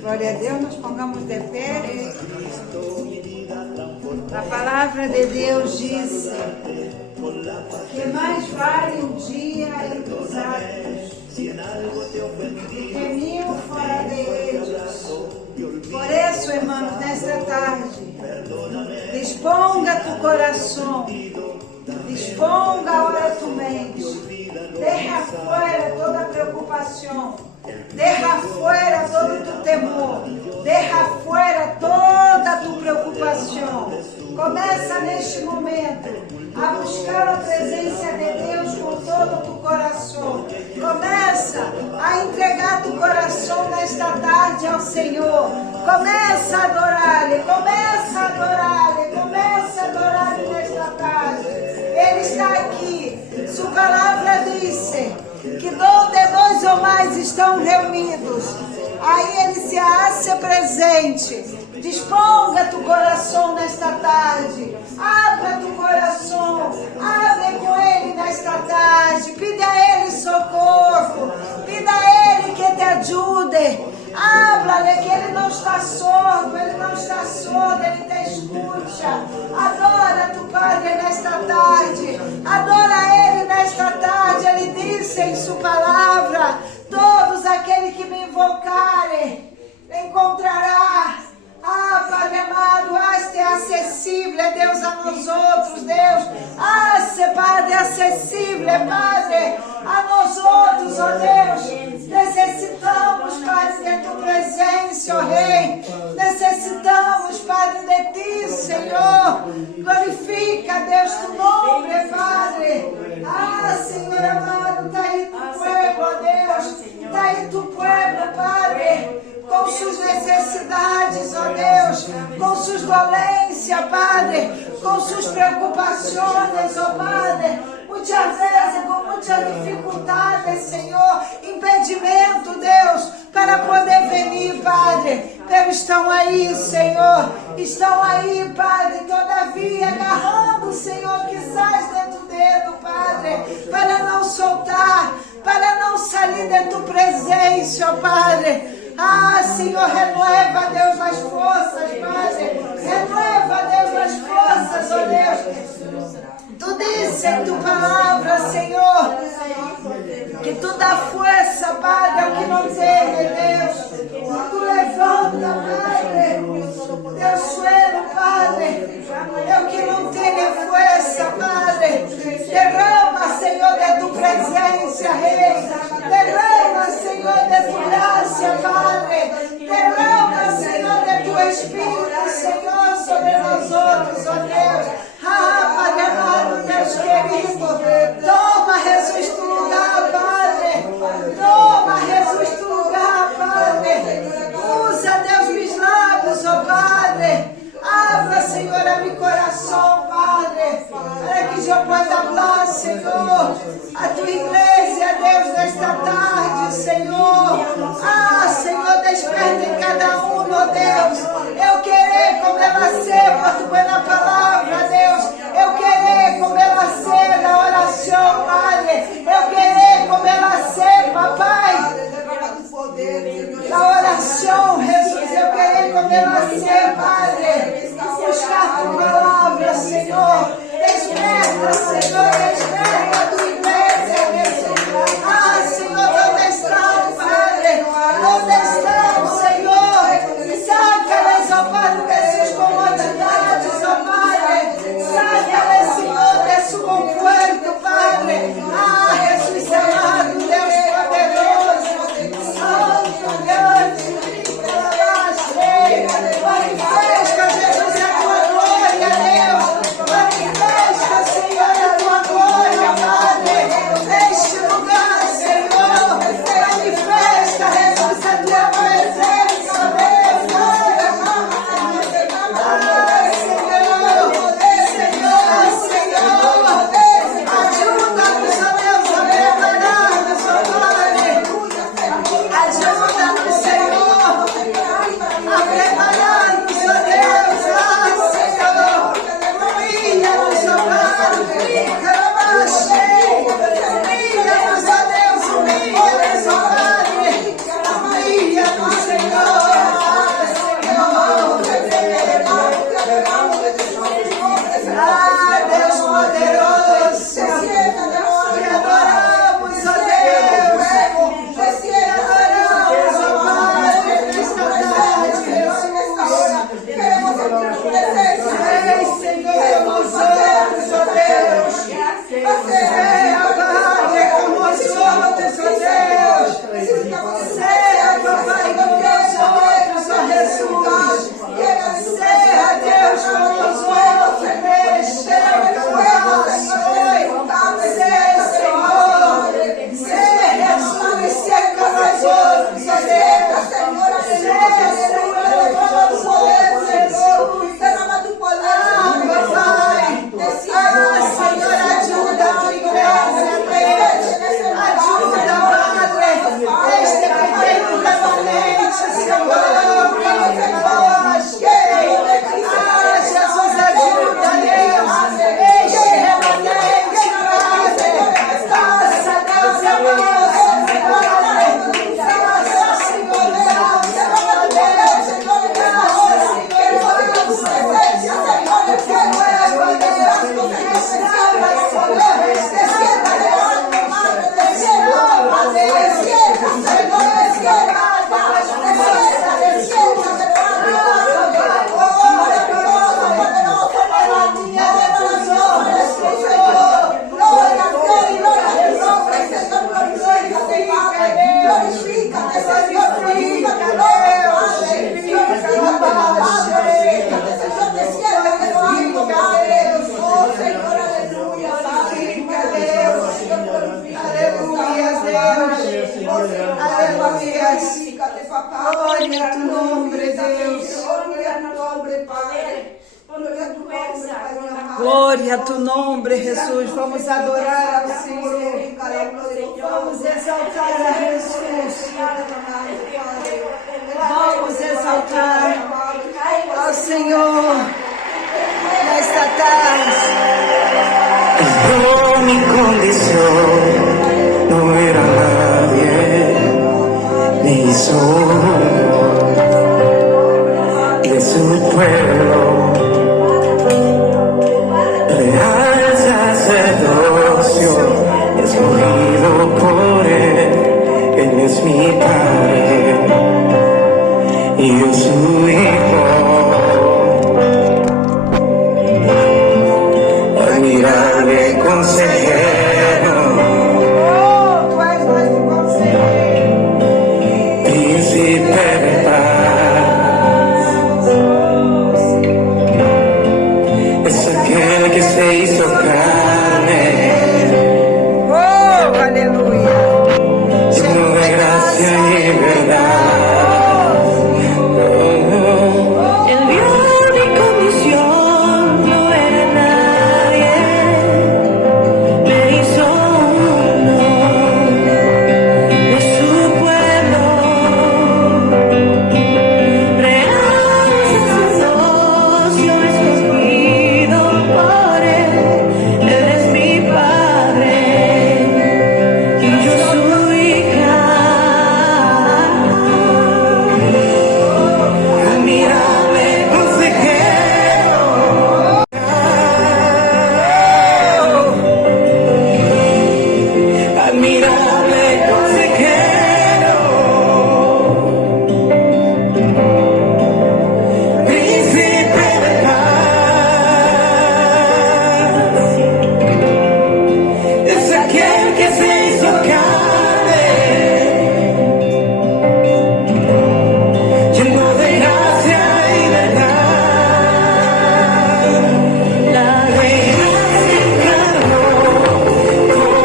Glória a Deus, nos pongamos de pé. A palavra de Deus diz que mais vale um dia entre os átomos que 1000 fora de eles. Por isso, irmãos, nesta tarde, disponga tu coração, disponga ahora tu mente, deja fuera toda preocupação, deja fuera todo tu temor, deja fuera toda tu preocupação. Começa neste momento a buscar a presença de Deus com todo o teu coração. Começa a entregar tu coração nesta tarde ao Senhor. Começa a adorar-lhe, começa a adorar-lhe, começa a adorar-lhe nesta tarde. Ele está aqui. Sua palavra disse que onde 2 ou mais estão reunidos, aí Ele se hace presente. Disponga tu coração nesta tarde. Abra tu coração. Abre com Ele nesta tarde. Pida a Ele socorro. Pida a Ele que te ajude. Habla-lhe que Ele não está sordo. Ele não está sordo. Ele te escuta. Adora tu Padre nesta tarde. Adora Ele nesta tarde. Ele disse em sua palavra: todos aqueles que me invocarem encontrará. Ah, Padre amado, haste acessível, Deus, a nós outros, Deus. Haste, Padre, acessível, Padre, a nós outros, ó Deus. Necessitamos, Padre, de tua presença, ó Rei. Necessitamos, Padre, de ti, Senhor. Glorifica, Deus, tu nome, Padre. Ah, Senhor amado, está aí tu pueblo, ó Deus. Está aí tu pueblo, Padre, com suas necessidades, ó Deus, com suas dolências, Padre, com suas preocupações, ó Padre, muitas vezes com muitas dificuldades, Senhor, impedimento, Deus, para poder venir, Padre. Eles estão aí, Senhor, estão aí, Padre, todavia agarrando, Senhor, quizás dentro do dedo, Padre, para não soltar, para não sair da tua presença, ó Padre. Ah, Senhor, renueva, Deus, as forças, Padre. Renueva, Deus, as forças, ó Deus. Tu disse em tua palavra, Senhor, que tu dá força, Padre, ao que não tem, Deus. Tu levanta, Padre, teu suelo, Padre, é o que não tem força, Padre. Derrama, Senhor, de tua presença, Rei. Derrama, Senhor, de tua graça, Padre. Derrama, Senhor, de teu Espírito, Senhor, sobre nós outros, ó Deus. Ah, Padre amado, Deus querido, toma, Jesus, tu lugar, Padre. Toma, Jesus, tu lugar, Padre. Usa, Deus, meus lábios, ó Padre. Abra, Senhor, a meu coração, Padre, para que eu possa falar, Senhor, a tua igreja, Deus, nesta tarde, Senhor. Ah, Senhor, desperta em cada um, ó Deus. Eu querer como ela ser, por tua boa palavra, Deus. Eu querer como ela ser na oração, Padre. Eu querer como ela ser, papai, na oração, Jesus. Eu querer como ela ser, Padre. Buscar tua palavra, Senhor. Desperta, Senhor, desperta a tua igreja, Deus. Ah, Senhor, onde estão, Padre? Onde estão, Senhor? Saca-les, ó Padre, dessas comodidades, ó Padre. Saca-les, Senhor, desse conforto, Padre. Ah, Jesus amado, Deus poderoso, Santo, grande, manifesta, Jesus, a tua glória, Deus. Manifesta, Senhor, a tua glória, Glória a tu nombre, Deus. Gloria a tu nombre, Padre. Gloria a tu nombre, Padre amado. Glória a tu nombre, Jesus. Vamos adorar ao Senhor. Vamos exaltar a Jesus. Vamos exaltar ao Senhor nesta tarde. Yo mi condición no era nadie, me hizo de su pueblo, real sacerdocio, escogido por él es mi Padre y yo su hijo. Admirable consejero, Tu és nosso conselheiro. príncipe de paz, es aquel que se hizo carne, Oh, aleluia. lleno de gracia y verdad. Él vio mi condición, no era nadie, me hizo uno de su pueblo, real sacerdocio escogido por él es mi Padre y yo su hija. Admirable consejero, admirable consejero, príncipe de paz, es aquel que se hizo carne, lleno de gracia y verdad. La reina se encarnó como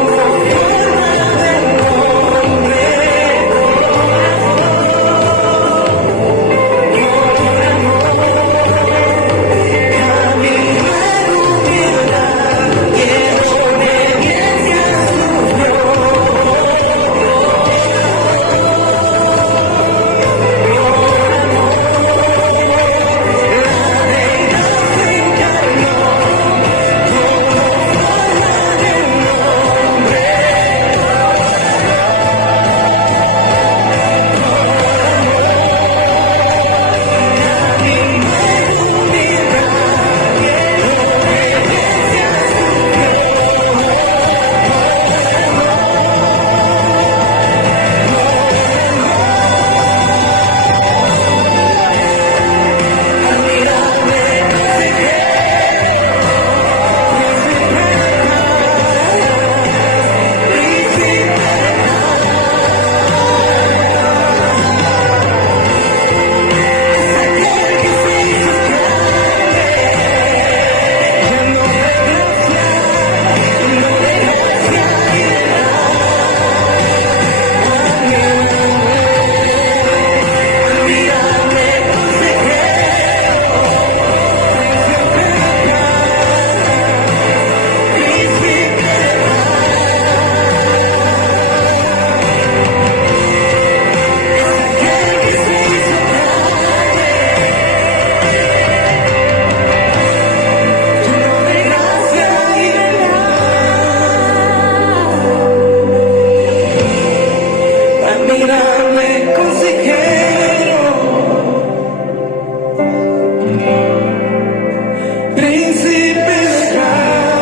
forma de hombre, caminó en humildad y en obediencia sufrió. Admirable consejero, príncipe de paz,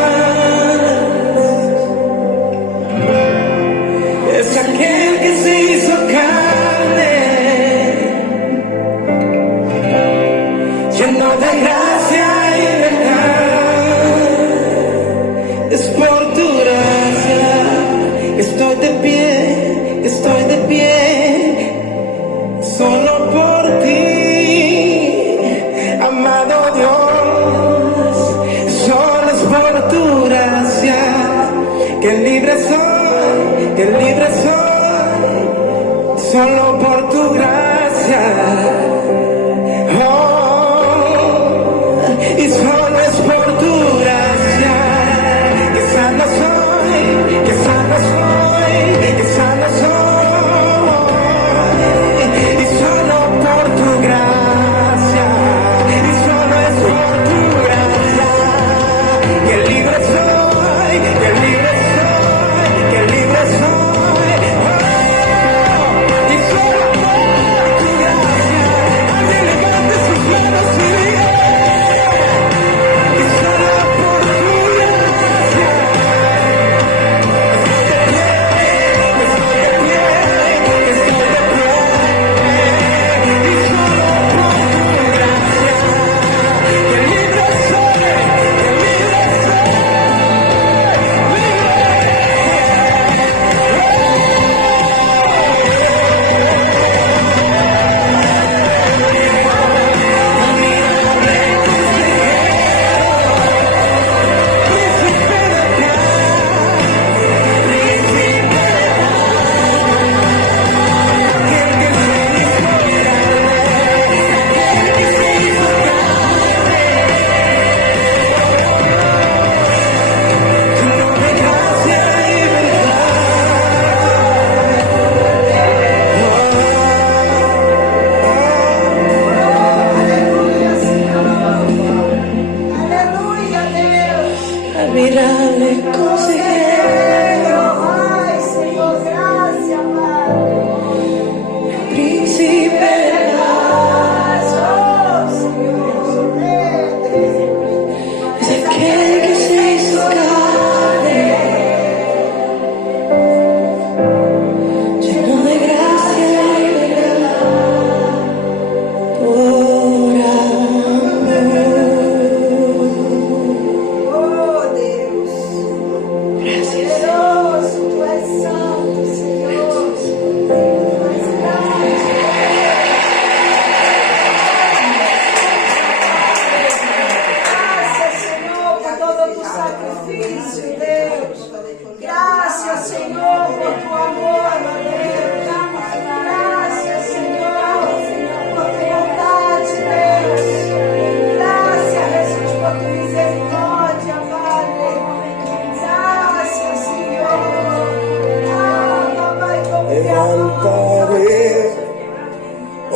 es aquel que se hizo carne, lleno de gracia y verdad. Es por tu gracia que estoy de pie, solo por ti, amado Dios, solo es por tu gracia que libre soy, solo por tu gracia.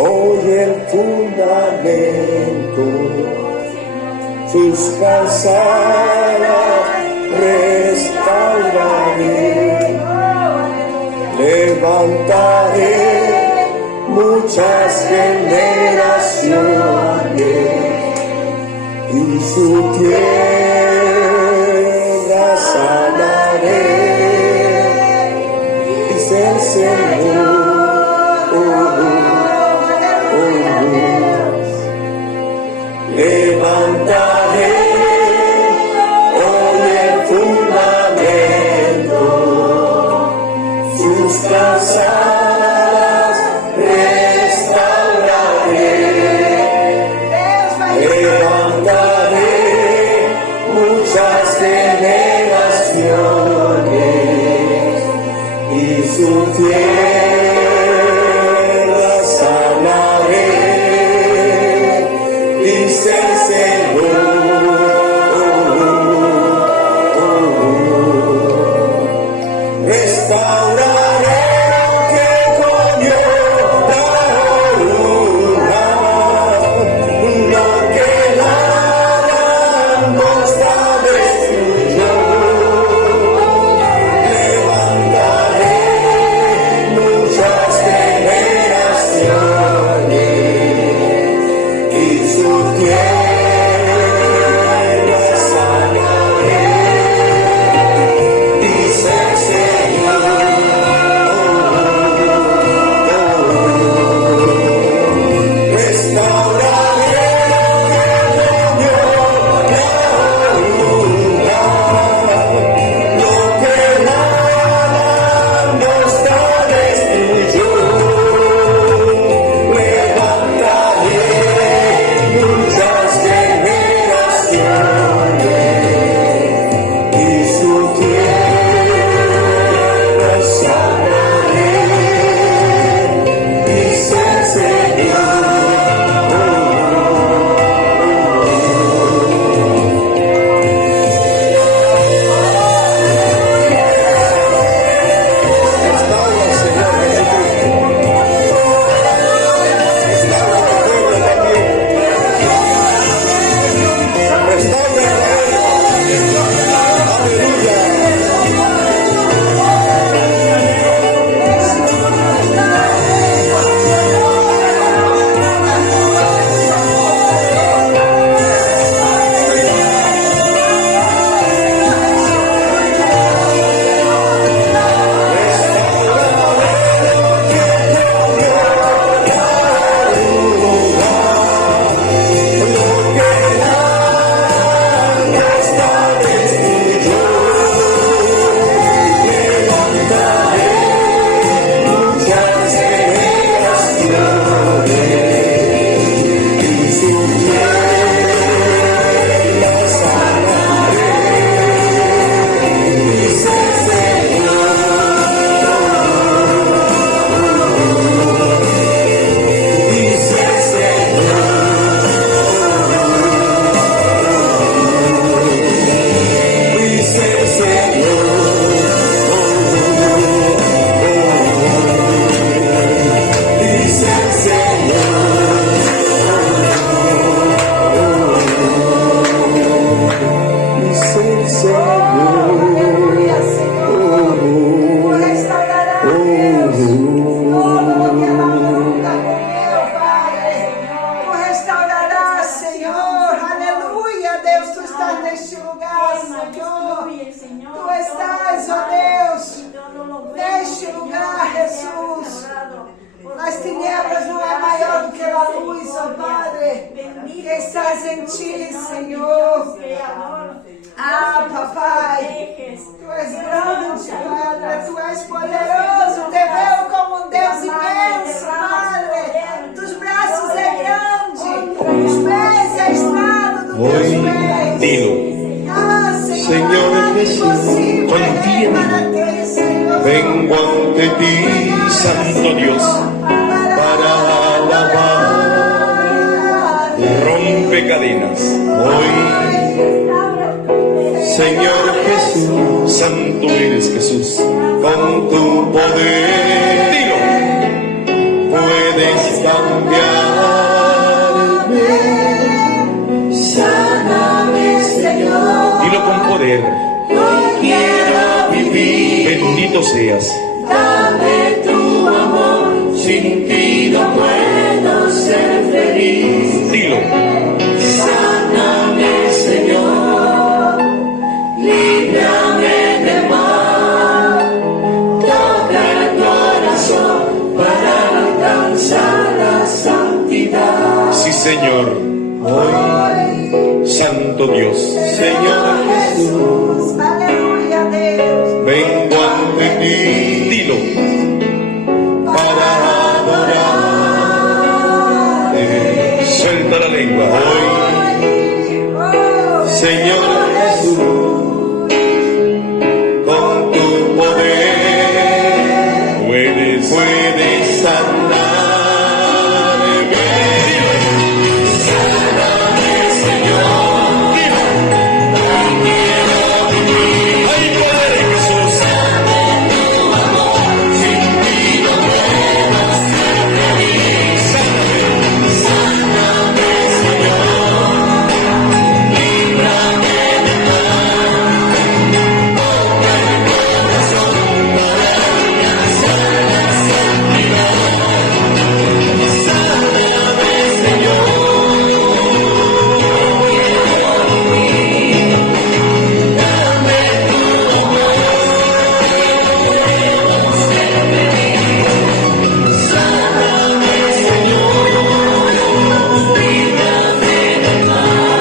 hoy el fundamento, sus calzadas restauraré, levantaré muchas generaciones y su tierra sanaré, dice el Señor. Levantaré hoy el fundamento, sus calzadas restauraré, levantaré muchas generaciones y su tierra sanaré, dice el Señor. Restauraré lo que comió la oruga, lo que la langosta destruyó. Levantaré muchas generaciones y su tierra sanaré, dice el Señor. Restauraré lo que la langosta destruyó. Levantaré muchas generaciones y su tierra sanaré, dice el Señor. Restaura, Señor Jesucristo. Restaura el pueblo también. Restaura Israel. Aleluya. As tinieblas não é maior do que a luz, ó Padre, que estás em ti, Senhor. Ah, papai, tu és grande, Padre, tu és poderoso, te vejo como um Deus imenso, Padre. Tus braços é grande, os pés é estrado dos teus pés. Dilo, Ah, Señor Jesús, contiene. Vengo ante ti, Santo Dios, para alabar. Rompe cadenas hoy. Señor Jesús, santo eres Jesús, con tu poder. Dilo, puedes cambiar Bendito seas. Dame tu amor, sin ti no puedo ser feliz. Dilo. Sáname, Señor, líbrame del mal, toca el corazón para alcanzar la santidad. Sí, Señor. Hoy, Santo Dios. Señor Jesús, Jesús, aleluya, Deus. vengo ante ti Dilo. para adorarte. Suelta la lengua. Hoy, Oh, Señor Jesús, con tu poder Puedes. puedes sanarme. Sáname, Señor, Hay poder en Jesús. sin ti no puedo ser feliz. Sáname, Señor, líbrame del mal, toca el corazón para alcanzar la santidad. Sáname, Señor,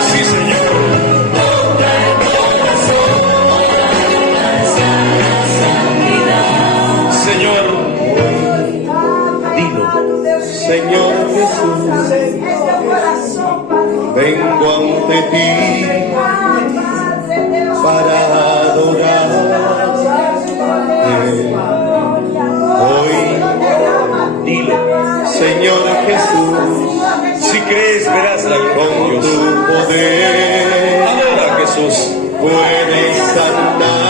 Sí, Señor. Señor. Dilo. Señor Jesús, Este corazón, Padre. vengo ante ti Padre Deus. para adorarte. Hoy, Dilo. Señor Jesús, Si crees, verás la gloria con de tu Dios. poder Adora a Jesús. puedes sanar.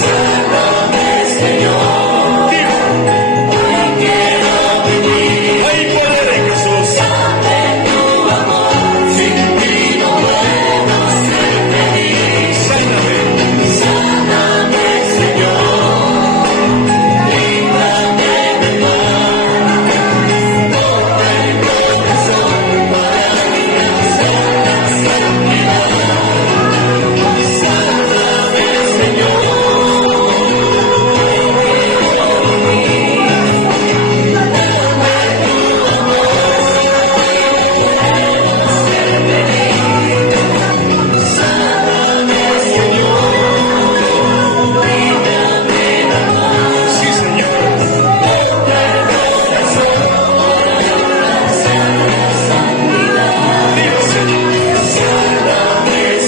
Sáname, Señor, quiero vivir. Hay poder en Jesús. Sin ti no puedo ser feliz. Sáname. Sáname, Señor, líbrame del mal, toca el corazón para alcanzar la santidad. Sáname, Señor, Sí,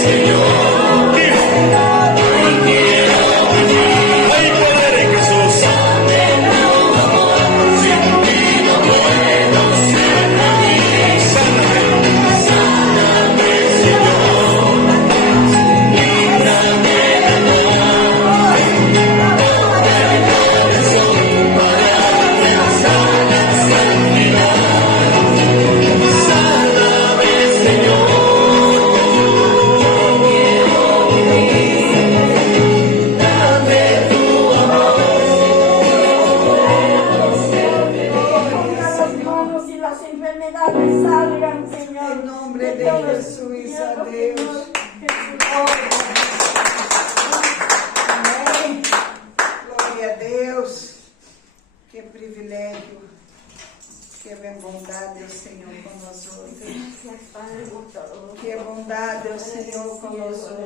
Señor. Dilo, Señor. Hay poder en Jesús. Sáname. Las manos y las enfermedades salgan, Señor. En nombre de Jesús, a Deus. Amém. Glória a Deus. Que privilégio. Que bondade o Senhor conosco. Gracias, Padre, por todo. Que bondade o Senhor conosco.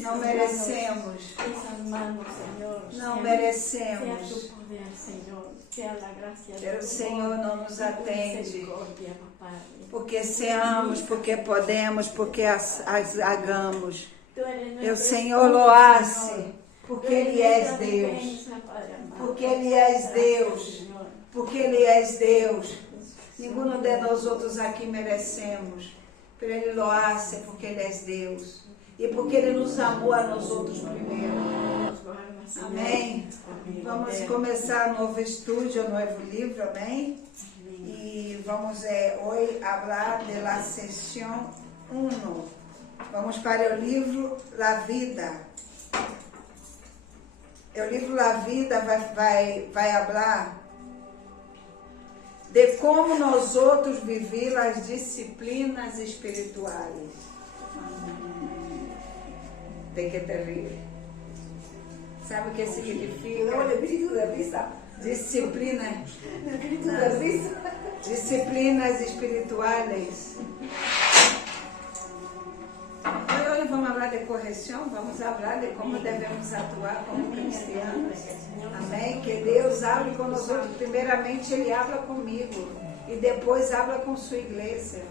Não merecemos. Esas manos, Señor. Não Sea merecemos. tu poder, Señor. Sea la gracia de Pero o Senhor não nos atende. misericordia, Padre. Porque seamos, porque podemos, porque as hagamos. Tú eres E o nuestro Senhor escudo, lo hace. Señor. Porque Tú eres Ele és nuestra Deus. defensa, Padre amado. Porque Ele és Gracias, Deus. Señor. Porque Ele és Deus. Nenhum de nós outros aqui merecemos. Pero Ele lo hace porque Ele é Deus. E porque Ele nos amou a nós outros primeiro. Nos guarda, Señor. Amém? Amén. Vamos começar um novo estúdio, um novo livro, amém? E vamos hoje falar da sessão 1. Vamos para o livro La Vida. O livro La Vida vai falar de como nós outros vivemos as disciplinas espirituais. Tem que ter. Sabe o que significa? No, el espíritu de risa. Disciplina. El espíritu de risa. Disciplinas espirituais. Hoje vamos falar de correção, vamos falar de como devemos atuar como cristianos. Amém? Que Deus hable com nós outros. Primeiramente, Ele habla comigo e depois habla com sua igreja.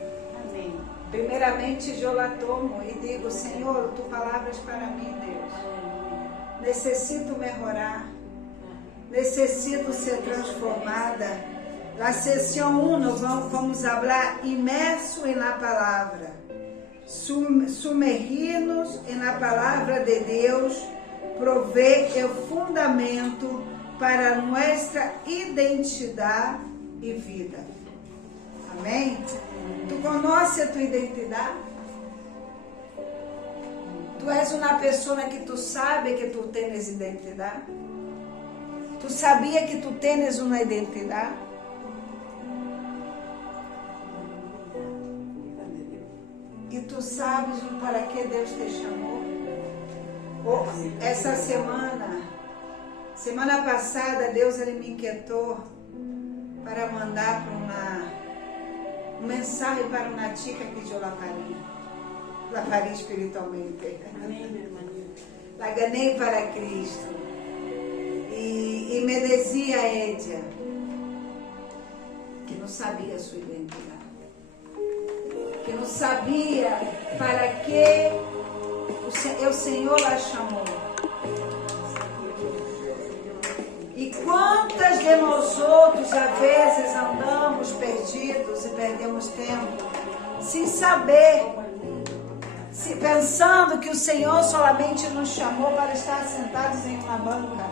Amém. Primeiramente, eu la tomo e digo, Senhor, tu palavras para mim, Deus. Necessito melhorar, necessito ser transformada. Na sessão 1, vamos falar imerso na palavra. Sumergir-nos na palavra de Deus provê o fundamento para nossa identidade e vida. Amém? Tu conhece a tua identidade? Tu és uma pessoa que tu sabe que tu tens identidade? Tu sabia que tu tens uma identidade? E tu sabes para que Deus te chamou? Essa semana passada, Deus ele me inquietou para mandar uma mensagem para uma chica que eu la pari espiritualmente. Amém, meu irmão. La ganhei para Cristo. E me dizia ela que não sabia a sua identidade. Que não sabia para que o Senhor a chamou. E quantas de nós outros, às vezes, andamos perdidos e perdemos tempo, sem saber, pensando que o Senhor solamente nos chamou para estar sentados em uma banca.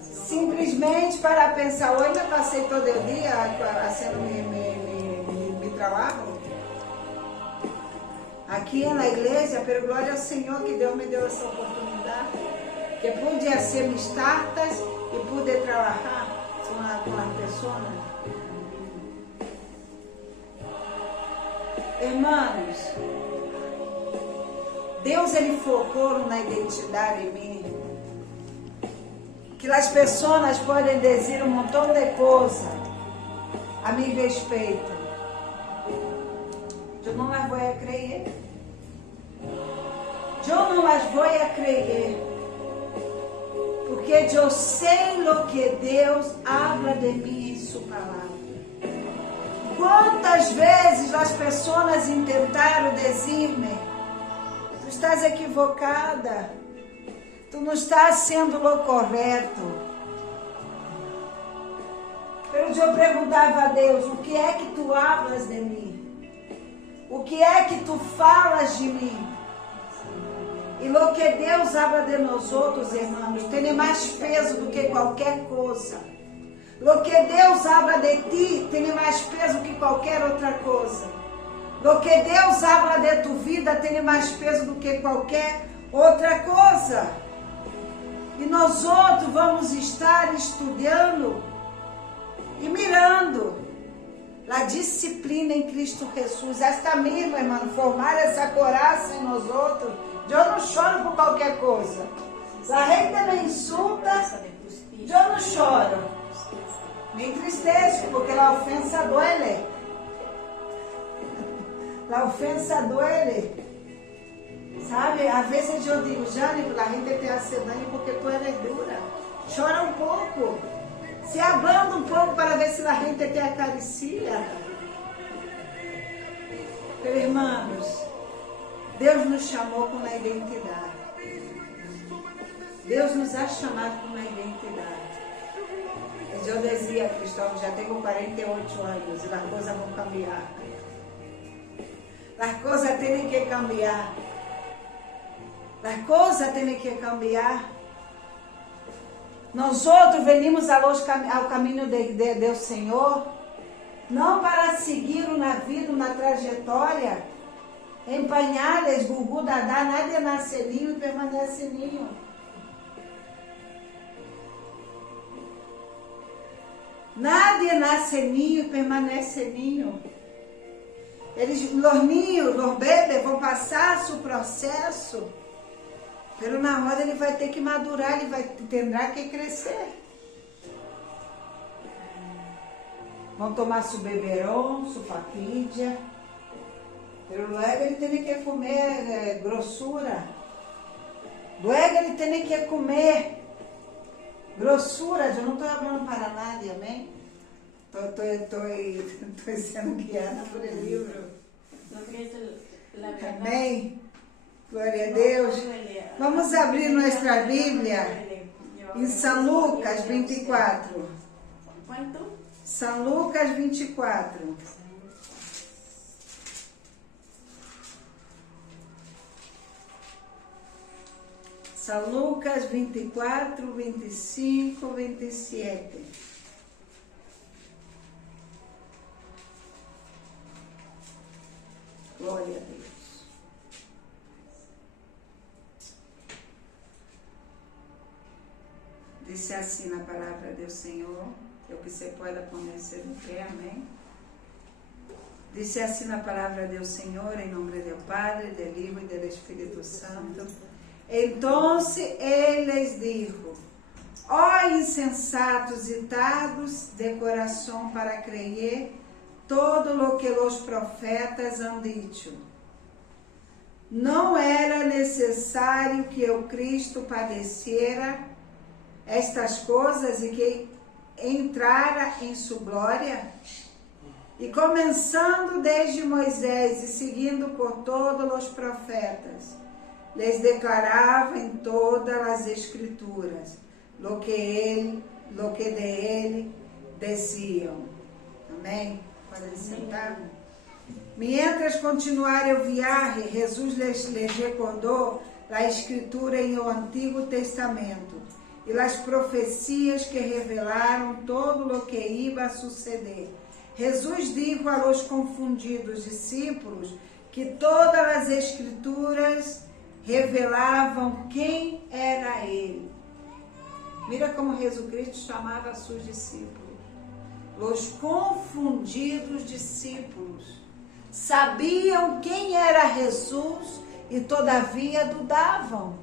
Simplesmente para pensar, hoje eu passei todo o dia fazendo meu trabalho. Aqui na igreja, pelo glória ao Senhor que Deus me deu essa oportunidade, que pude ser mis tartas e pude trabalhar com as pessoas. Irmãos, Deus ele focou na identidade em mim. Que as pessoas podem dizer um montão de coisas a meu respeito. Eu não as vou crer. Eu não as vou crer. Porque eu sei o que Deus habla de mim em sua palavra. Quantas vezes as pessoas tentaram dizer-me: tu estás equivocada. Tu não estás sendo o correto. Eu perguntava a Deus, o que é que tu hablas de mim? O que é que tu falas de mim? E o que Deus habla de nós outros, irmãos, tem mais peso do que qualquer coisa. O que Deus habla de ti tem mais peso que qualquer outra coisa. O que Deus habla de tua vida tem mais peso do que qualquer outra coisa. E nós outros vamos estar estudando e mirando a disciplina em Cristo Jesus. Esta mesma, irmão, formar essa coragem em nós outros. Eu não choro por qualquer coisa. A gente me insulta, eu não choro. Me entristeço, porque a ofensa duele. A ofensa duele. Sabe, às vezes eu digo, Jane, a gente te hace daño porque tu eres dura. Chora um pouco. Se ablanda um pouco para ver se a gente te acaricia. Pero, irmãos, Deus nos chamou com uma identidade. Deus nos ha chamado com uma identidade. Eu dizia, Cristóvão, já tenho 48 anos e as coisas vão cambiar. As coisas têm que cambiar. As coisas têm que cambiar. Nós outros venimos ao caminho do Senhor não para seguir na vida, uma trajetória empanhadas, gugu, dadá, nada nasce ninho e permanece ninho. Nada nasce ninho e permanece ninho. Eles, los ninhos, los bebês, vão passar seu processo, pero na hora ele vai ter que madurar, terá que crescer. Vão tomar su beberão, su papilla, pero luego ele tem que comer grossura. Luego ele tem que comer grossura. Eu não estou falando para nadie, amém? Estou sendo guiada por el libro. Amém? Glória a Deus. Vamos abrir nossa Bíblia em São Lucas 24. ¿Cuánto? São Lucas 24. São Lucas 24, 25, 27. Glória a Deus. Disse assim na palavra do Senhor, eu que você pode permanecer em pé, amém? Disse assim na palavra do Senhor, em nome do Padre, do Filho e do Espírito Santo. Então ele les dijo: ó insensatos e tardos de coração para crer todo lo que os profetas han dicho. Não era necessário que o Cristo padeciera estas coisas e que entrara em sua glória? E começando desde Moisés e seguindo por todos os profetas, les declarava em todas as escrituras lo que de ele diziam. Amém? Podem sentar? Mientras continuara o viaje, Jesus les recordou a escritura em o Antigo Testamento e as profecias que revelaram todo o que iba a suceder. Jesus dijo a los confundidos discípulos que todas as escrituras revelavam quem era ele. Mira como Jesus Cristo chamava seus discípulos. Os confundidos discípulos sabiam quem era Jesus e todavia dudavam.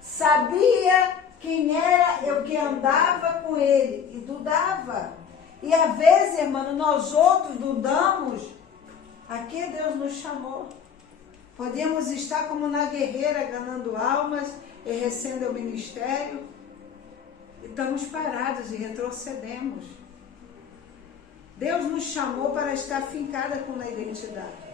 Sabia quem era o que andava com ele e dudava. E às vezes, irmão, nós outros dudamos a que Deus nos chamou. Podemos estar como na guerreira, ganhando almas, exercendo o ministério, e estamos parados e retrocedemos. Deus nos chamou para estar fincada com a identidade.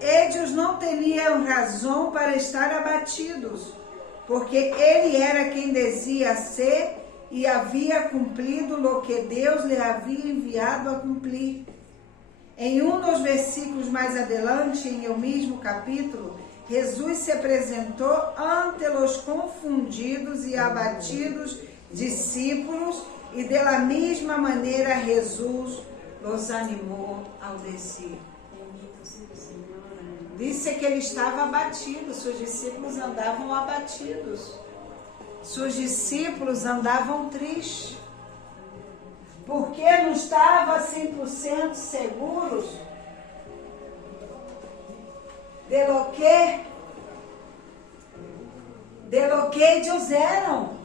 Eles não tinham razão para estar abatidos, porque ele era quem dizia ser e havia cumprido o que Deus lhe havia enviado a cumprir. Em um dos versículos mais adiante, em o mesmo capítulo, Jesus se apresentou ante os confundidos e abatidos discípulos e de la mesma maneira Jesus os animou ao descer. Disse que ele estava abatido, seus discípulos andavam abatidos, seus discípulos andavam tristes, porque não estavam 100% seguros de lo que eles eram.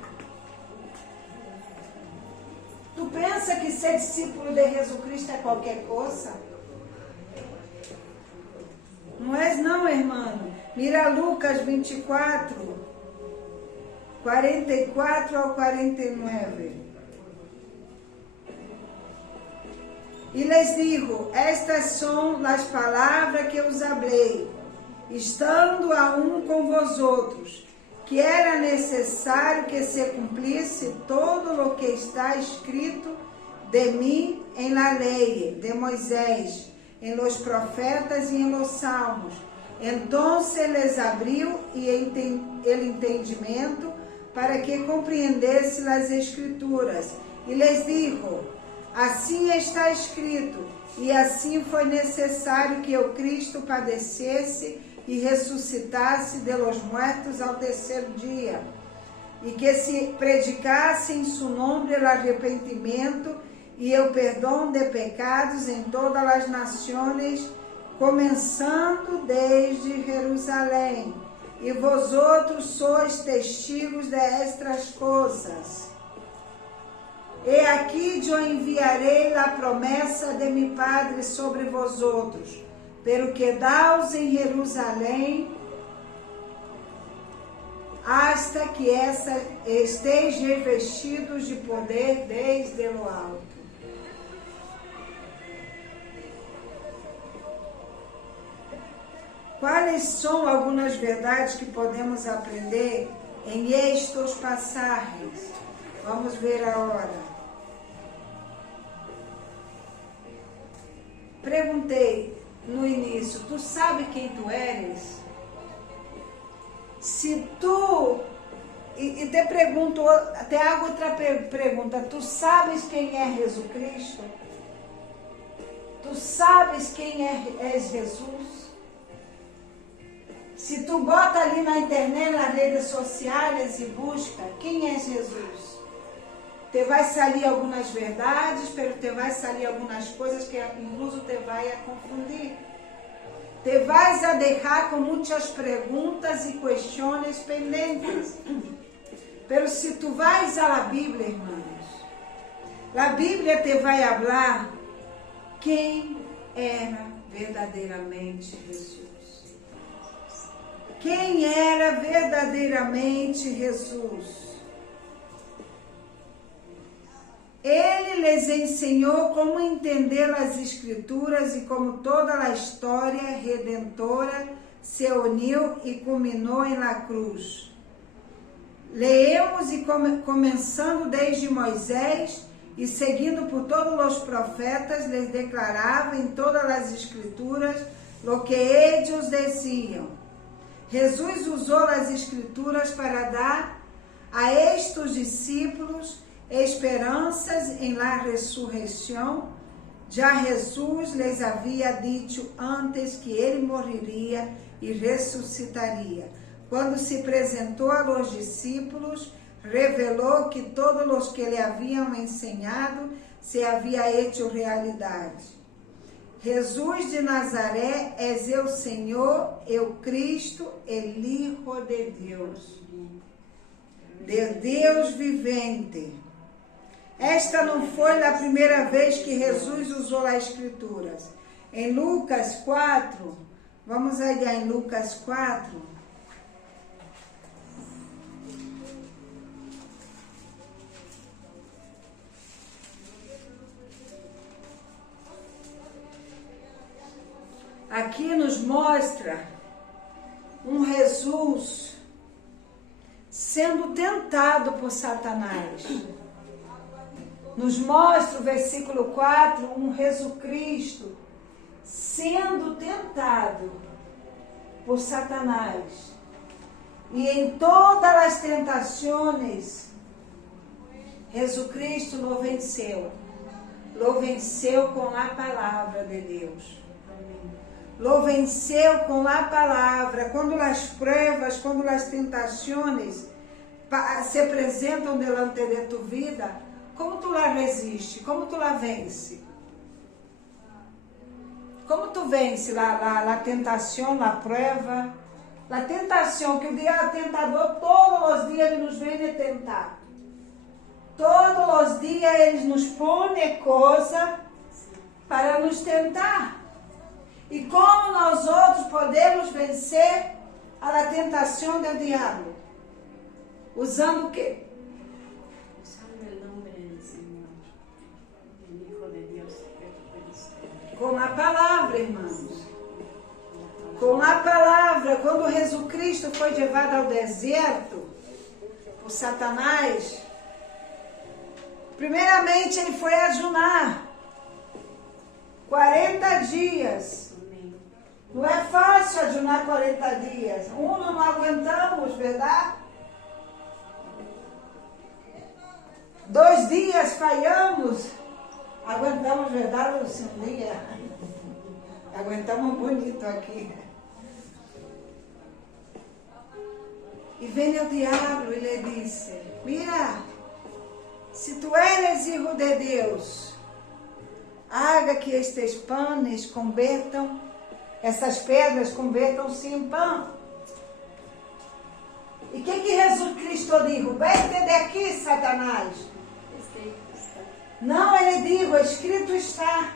Tu pensa que ser discípulo de Jesus Cristo é qualquer coisa? Não é não, irmão. Mira Lucas 24, 44 ao 49. E les digo, estas são as palavras que os hablei, estando aún com vosotros, que era necessário que se cumprisse todo o que está escrito de mim em la lei de Moisés, em los profetas e em los salmos. Então les abriu el entendimento para que compreendesse as escrituras, E lhes dijo: assim está escrito, e assim foi necessário que o Cristo padecesse e ressuscitasse de los muertos ao terceiro dia, e que se predicasse em seu nome o arrependimento e o perdão de pecados em todas as nações, começando desde Jerusalém. E vosotros sois testigos de estas coisas. E aqui eu enviarei a promessa de mi Padre sobre vosotros, pero quedaos em Jerusalém, hasta que esteis revestidos de poder desde o alto. Quais são algumas verdades que podemos aprender em estes passagens? Vamos ver agora. Perguntei no início: tu sabe quem tu eres? Se tu... E te pergunto, te hago outra pergunta: tu sabes quem é Jesus Cristo? Tu sabes quem é Jesus? Se tu bota ali na internet, nas redes sociais e busca quem é Jesus, te vai sair algumas verdades, pero te vai sair algumas coisas que incluso te vai a confundir. Te vais a deixar com muitas perguntas e questões pendentes. Pero se tu vais à Bíblia, irmãos, a Bíblia te vai falar quem era verdadeiramente Jesus. Quem era verdadeiramente Jesus? Ele lhes ensinou como entender as Escrituras e como toda a história redentora se uniu e culminou em la cruz. Leemos e começando desde Moisés e seguindo por todos os profetas, lhes declarava em todas as Escrituras o que eles diziam. Jesus usou as Escrituras para dar a estes discípulos esperanças em la ressurreição. Já Jesus lhes havia dito antes que ele morreria e ressuscitaria. Quando se apresentou aos discípulos, revelou que todos os que lhe haviam ensinado se havia hecho realidade. Jesus de Nazaré és o Senhor, o Cristo, o Hijo de Deus, de Deus vivente. Esta não foi a primeira vez que Jesus usou as Escrituras. Em Lucas 4, vamos olhar em Lucas 4. Aqui nos mostra um Jesus sendo tentado por Satanás. Nos mostra o versículo 4, um Jesus Cristo sendo tentado por Satanás. E em todas as tentações, Jesus Cristo lo venceu. Lo venceu com a palavra de Deus. Lo venceu com a palavra. Quando as pruebas, quando as tentações se apresentam delante de tu vida, como tu la resiste? Como tu la vence? Como tu vence a tentação, a prueba? A tentação, que o diabo tentador, todos os dias ele nos vem a tentar. Todos os dias ele nos põe coisa para nos tentar. E como nós outros podemos vencer a tentação do diabo? Usando o quê? Usando o nome do Senhor, o Hijo de Deus. Com a palavra, irmãos. Com a palavra. Quando Jesus Cristo foi levado ao deserto por Satanás, primeiramente ele foi ajunar 40 dias. Não é fácil ajunar 40 dias. Não aguentamos, verdade? 2 dias falhamos, aguentamos verdade um dia. Aguentamos bonito aqui. E vem o diabo e lhe disse: mira, se tu eres hijo de Deus, haga que estes panes convertam, essas pedras convertam-se em pão. E o que Jesus Cristo dijo? Vete daqui, Satanás. Não, ele dijo, escrito está,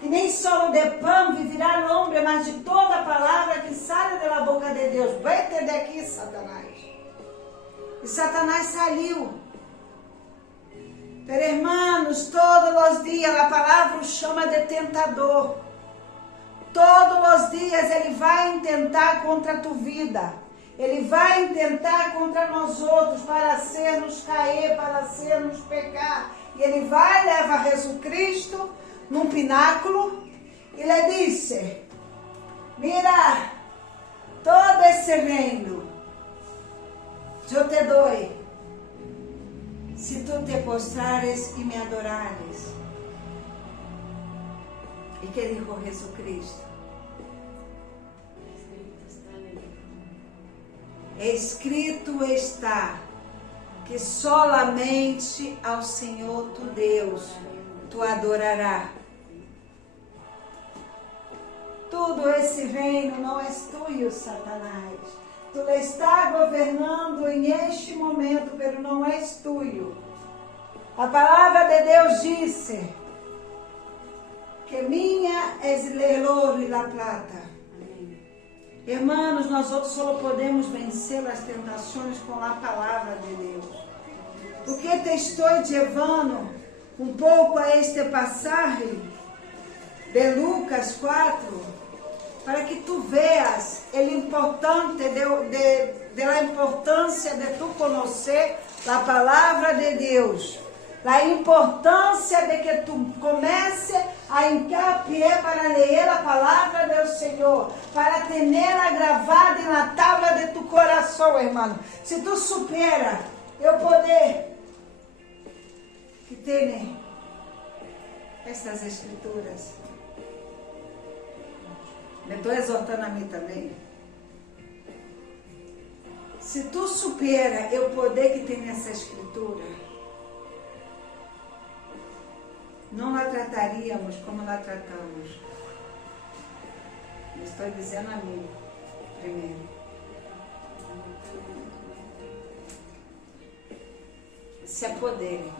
que nem só de pão viverá o homem, mas de toda palavra que sai da boca de Deus. Vete daqui, Satanás. E Satanás saiu. Pero, hermanos, todos os dias a palavra o chama de tentador. Todos os dias ele vai tentar contra a tua vida. Ele vai tentar contra nós outros para hacermos cair, para hacermos pecar. E ele vai levar Jesus Cristo num pináculo e lhe disse: mira, todo esse reino eu te dou, se tu te postrares e me adorares. E que dijo Jesus Cristo? Escrito está que solamente ao Senhor tu Deus tu adorarás. Todo esse reino não é tuyo, Satanás. Tu está governando em este momento, pero não é tuyo. A palavra de Deus disse que minha é el ouro e a plata. Hermanos, nós outros só podemos vencer as tentações com a palavra de Deus. Porque te estou levando um pouco a este passagem de Lucas 4, para que tu veas a importância de tu conhecer a palavra de Deus. A importância de que tu comece a encapiar para ler a palavra do Senhor, para tê-la gravada na tábua de tu coração, irmão. Se tu supera o poder que tem estas escrituras, me estou exortando a mim também. Se tu supera o poder que tem nessa escritura, não a trataríamos como a tratamos. Estou dizendo a mim primeiro. Isso é poder.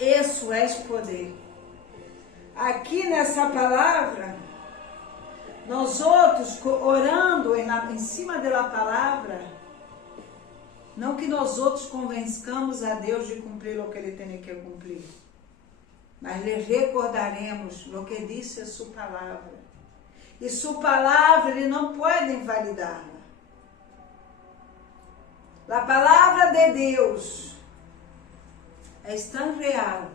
Isso é poder. Aqui nessa palavra, nós outros orando em cima da palavra, não que nós outros convençamos a Deus de cumprir o que Ele tem que cumprir, mas lhe recordaremos o que disse a sua palavra. E sua palavra Ele não pode invalidá-la. A palavra de Deus é tão real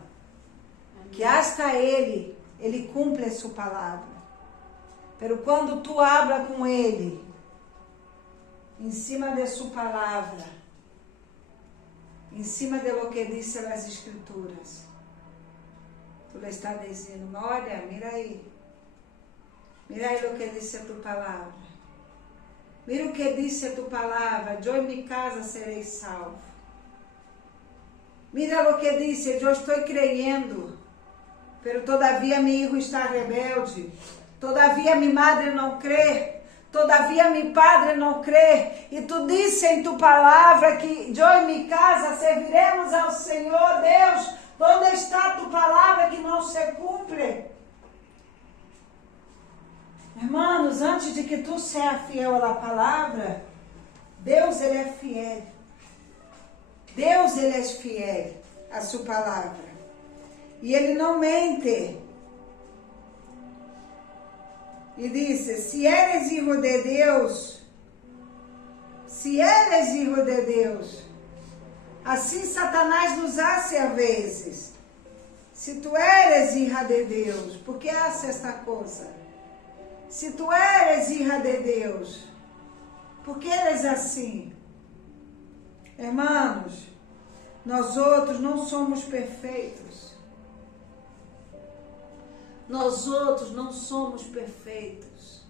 que hasta Ele cumpre a sua palavra. Pero quando tu habla com Ele, em cima de sua palavra, em cima de lo que disse as Escrituras, tu lhe está dizendo: olha, mira aí o que disse a tua palavra, mira o que disse a tua palavra, eu em minha casa serei salvo. Mira o que disse, eu estou creyendo, pero todavia meu filho está rebelde, todavia minha madre não crê, todavia meu padre não crê, e tu disse em tua palavra que eu e minha casa serviremos ao Senhor Deus. Onde está a tua palavra que não se cumpre? Irmãos, antes de que tu seja fiel à palavra, Deus Ele é fiel. Deus Ele é fiel à sua palavra. E Ele não mente. E disse: se eres hijo de Deus, assim Satanás nos hace a vezes. Se tu eres hija de Deus, por que hace esta coisa? Se tu eres hija de Deus, Porque eles assim. Irmãos, nós outros não somos perfeitos. Nós outros não somos perfeitos.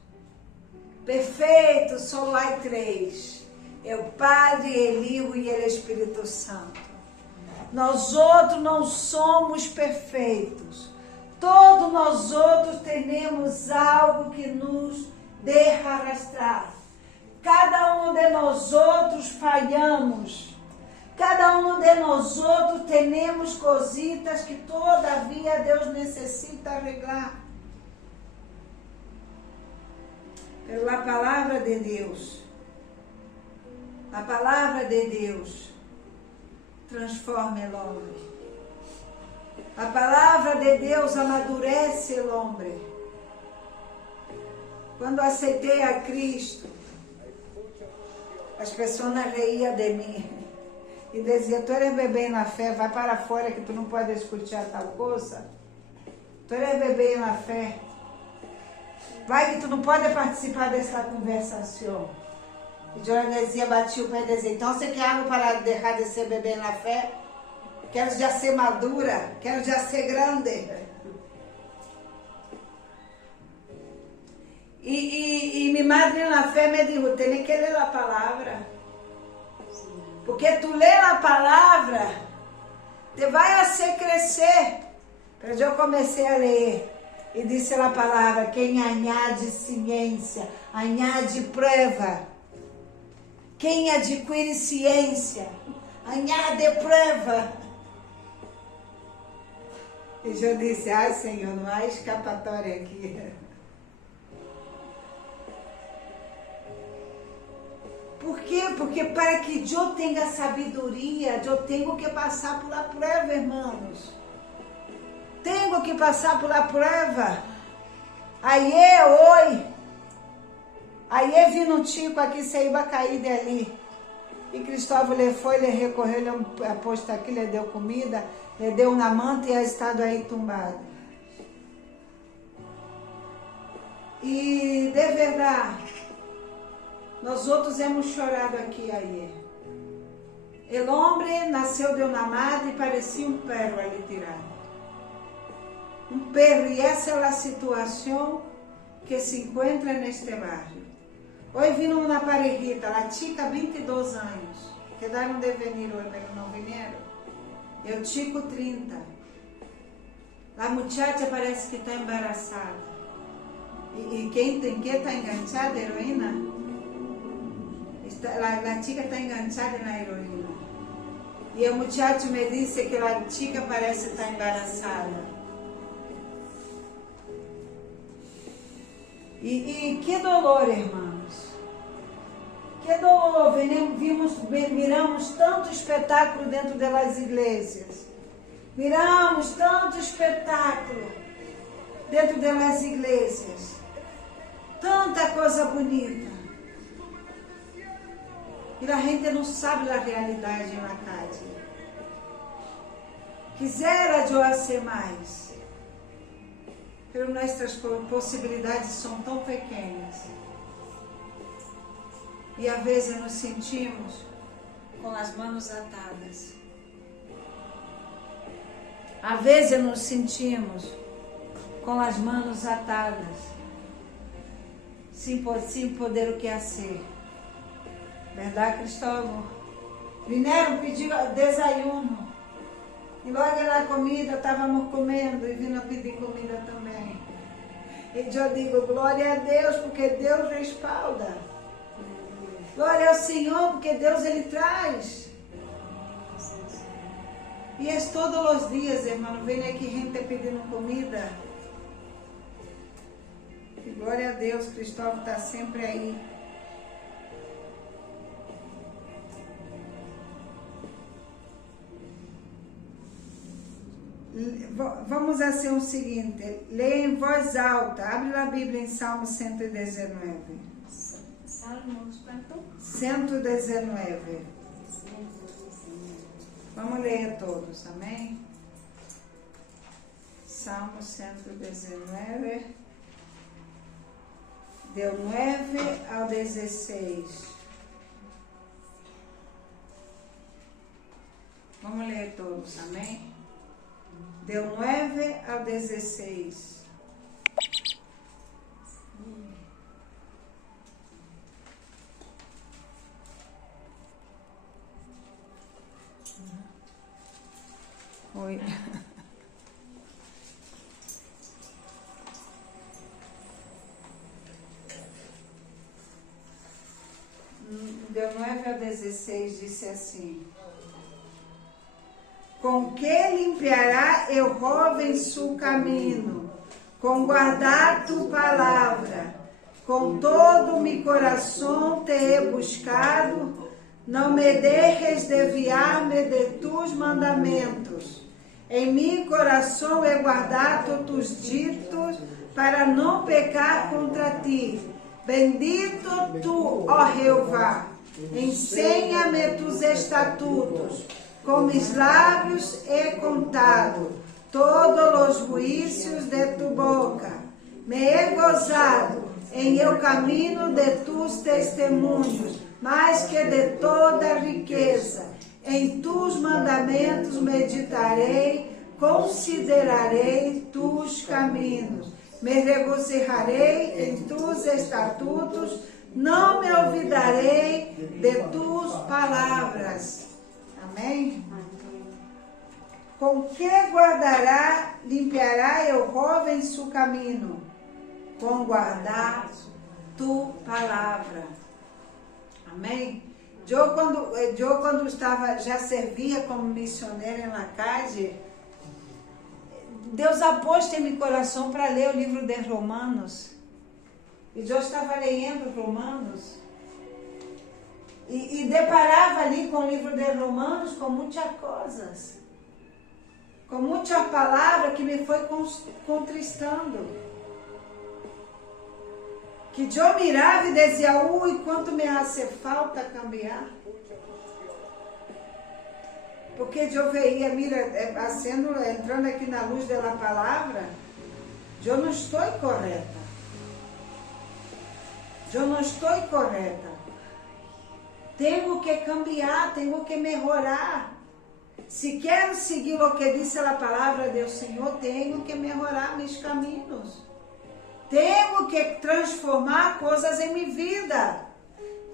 Perfeitos só há 3. É o Padre, Eliú e o Espírito Santo. Nós outros não somos perfeitos. Todos nós outros temos algo que nos deixa arrastrar. Cada um de nós outros falhamos. Cada um de nós outros temos cositas que todavia Deus necessita arreglar. Pela palavra de Deus. A palavra de Deus transforma o homem. A palavra de Deus amadurece o homem. Quando aceitei a Cristo, as pessoas riam de mim e diziam: tu eres bebê na fé, vai para fora que tu não pode escutar tal coisa. Tu eres bebê na fé, vai que tu não pode participar dessa conversação. E eu dizia, batia o pé e dizia: então você quer algo para deixar de ser bebê na fé? Quero já ser madura, quero já ser grande. E minha madre na fé me disse: tem que ler a palavra. Porque tu lê a palavra, te vai fazer crescer. Mas eu comecei a ler. E disse a palavra: quem añade ciência, añade prova. Quem adquire ciência, añade prova. E eu disse: ai Senhor, não há escapatória aqui. Por quê? Porque para que eu tenha sabedoria, eu tenho que passar por a prova, irmãos. Tenho que passar por a prova. Aí vi um tipo aqui, se ia cair dali. E Cristóvão ele foi, ele recorreu, ele aposto aqui, ele deu comida, ele deu na manta e ha estado aí tumbado. E de verdade, nós outros hemos chorado aqui aí. O homem nasceu de uma madre e parecia um perro ali tirado. Um perro, e essa é a situação que se encontra neste barrio. Hoje vino uma parejita, a chica 22 anos, quedaram de venir hoje, mas não vieram. E o chico 30. A muchacha parece que está embaraçada. E quem está enganchada, heroína? A chica está enganchada na heroína. E o muchacho me disse que a chica parece estar embaraçada. E que dolor, irmãos. Que dolor. Miramos tanto espetáculo dentro das igrejas. Miramos tanto espetáculo dentro das igrejas. Tanta coisa bonita. E a gente não sabe a realidade na casa. Quisera eu ser mais. Mas nossas possibilidades são tão pequenas. E às vezes nos sentimos com as mãos atadas. Às vezes nos sentimos com as mãos atadas. Sem poder o que fazer. Verdade, Cristóvão? Vieram pedir desayuno. E logo na comida estávamos comendo e vindo pedir comida também. E eu digo, glória a Deus, porque Deus respalda. Glória ao Senhor, porque Deus Ele traz. E é todos os dias, irmão, vem aqui gente pedindo comida. E glória a Deus, Cristóvão está sempre aí. Vamos fazer o seguinte, leia em voz alta, abre a Bíblia em Salmo 119. Salmos, quanto? 119. Vamos ler todos, amém? Salmo 119, do 9 ao 16. Vamos ler todos, amém? Del 9 ao 16. Oi. Del 9 ao 16 disse assim: Com que limpiará eu jovem su caminho, com guardar tu palavra, com todo mi coração te he buscado, não me dejes desviar-me de tus mandamentos. Em mi coração he guardado tus ditos, para não pecar contra ti. Bendito tu, ó Jeová, ensina-me tus estatutos. Com mis lábios he contado todos os juízos de tu boca. Me he gozado em el caminho de tus testemunhos, mais que de toda riqueza. Em tus mandamentos meditarei, considerarei tus caminhos. Me regocijarei em tus estatutos, não me olvidarei de tus palavras. Amém? Com que guardará, limpiará eu jovem su caminho? Com guardar tu palavra. Amém? Eu quando estava, já servia como missionária na casa, Deus ha posto em meu coração para ler o livro de Romanos. E eu estava lendo Romanos. E deparava ali com o livro de Romanos com muitas coisas. Com muitas palavras que me foi contristando. Que eu mirava e dizia, ui, quanto me hace falta cambiar. Porque eu veia, mira, entrando aqui na luz da palavra, eu não estou correta. Eu não estou correta. Tenho que cambiar, tenho que melhorar. Se quero seguir o que diz a palavra do Senhor, tenho que melhorar meus caminhos. Tenho que transformar coisas em minha vida.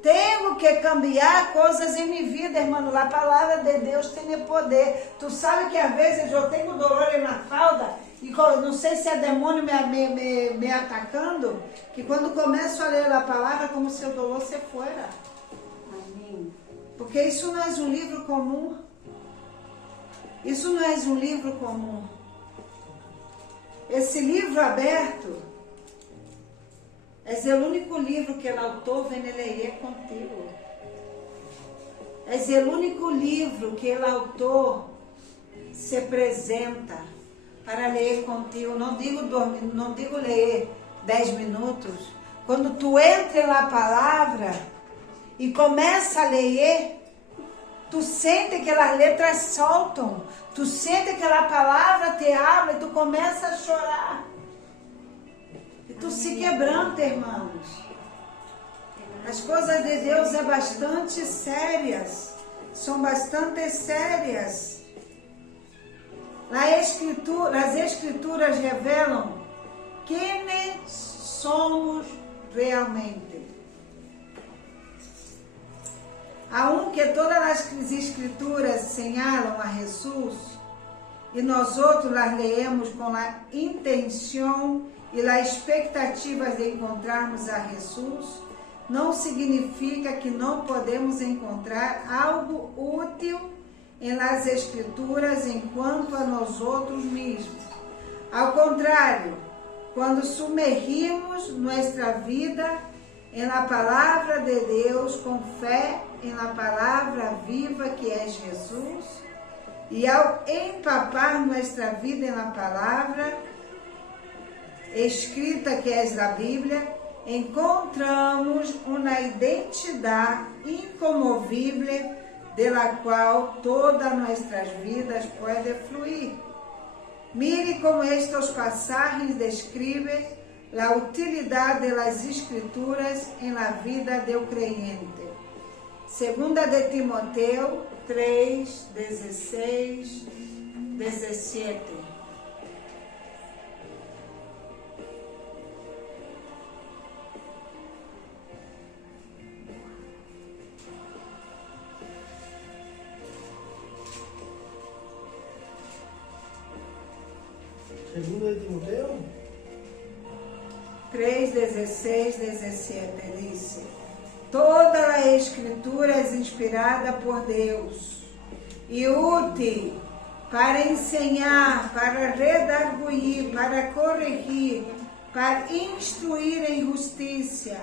Tenho que cambiar coisas em minha vida, irmão. A palavra de Deus tem poder. Tu sabe que às vezes eu tenho dolor na falda e não sei se é demônio me atacando, que quando começo a ler a palavra, como se o dolor se fora. Amém. Porque isso não é um livro comum. Isso não é um livro comum. Esse livro aberto é o único livro que o autor vem ler contigo. É o único livro que o autor se apresenta para ler contigo. Não digo ler 10 minutos. Quando tu entra na palavra e começa a ler, tu sente que as letras soltam. Tu sente que a palavra te abre e tu começa a chorar. E tu se quebranta, irmãos. As coisas de Deus é bastante sérias. São bastante sérias. As escrituras revelam quem somos realmente. Aunque todas as escrituras señalam a Jesus, e nós outros las leemos com a intenção e a expectativa de encontrarmos a Jesus, não significa que não podemos encontrar algo útil em las escrituras enquanto a nós outros mesmos. Ao contrário, quando sumergimos nossa vida em la palavra de Deus com fé em la palavra viva que é Jesus, e ao empapar nossa vida em la palavra escrita que é a Bíblia, encontramos uma identidade incomovível de la qual todas nossas vidas podem fluir. Mire como estes passagens descrevem a utilidade das escrituras em la vida do creyente. Segunda de Timoteo 3, 16, 17. Segunda de Timoteo 3, 16, 17, dice: Toda a Escritura é inspirada por Deus e útil para ensinar, para redarguir, para corrigir, para instruir em justiça,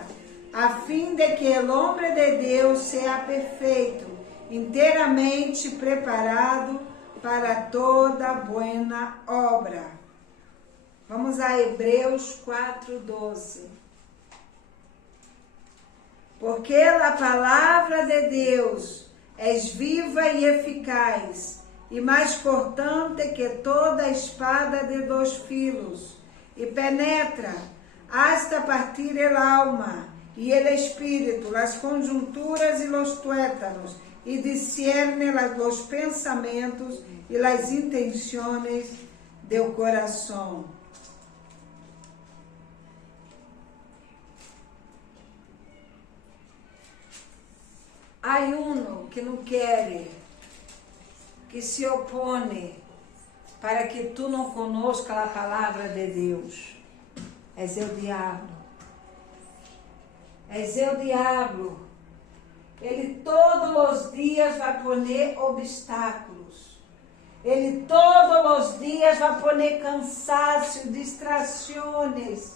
a fim de que o homem de Deus seja perfeito, inteiramente preparado para toda boa obra. Vamos a Hebreus 4:12. Porque a palavra de Deus é viva e eficaz, e mais cortante que toda espada de 2 filos, e penetra hasta partir el alma e el espírito, as conjunturas e os tuétanos, e discierne os pensamentos e as intenções do coração. Há que não quer, que se opõe para que tu não conozca a palavra de Deus. É o diabo. É o diabo. Ele todos os dias vai poner obstáculos. Ele todos os dias vai poner cansaço, distrações,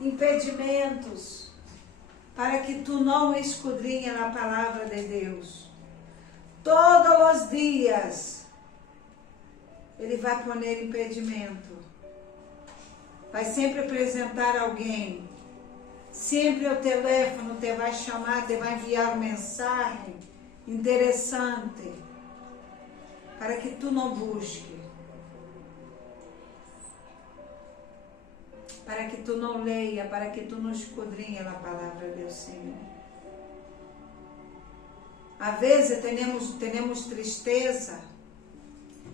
impedimentos, para que tu não escudrinha na palavra de Deus. Todos os dias, ele vai poner impedimento. Vai sempre apresentar alguém. Sempre o telefone te vai chamar, te vai enviar uma mensagem interessante, para que tu não busque. Para que tu não leia, para que tu não escudrinha a palavra do Senhor. Às vezes temos tristeza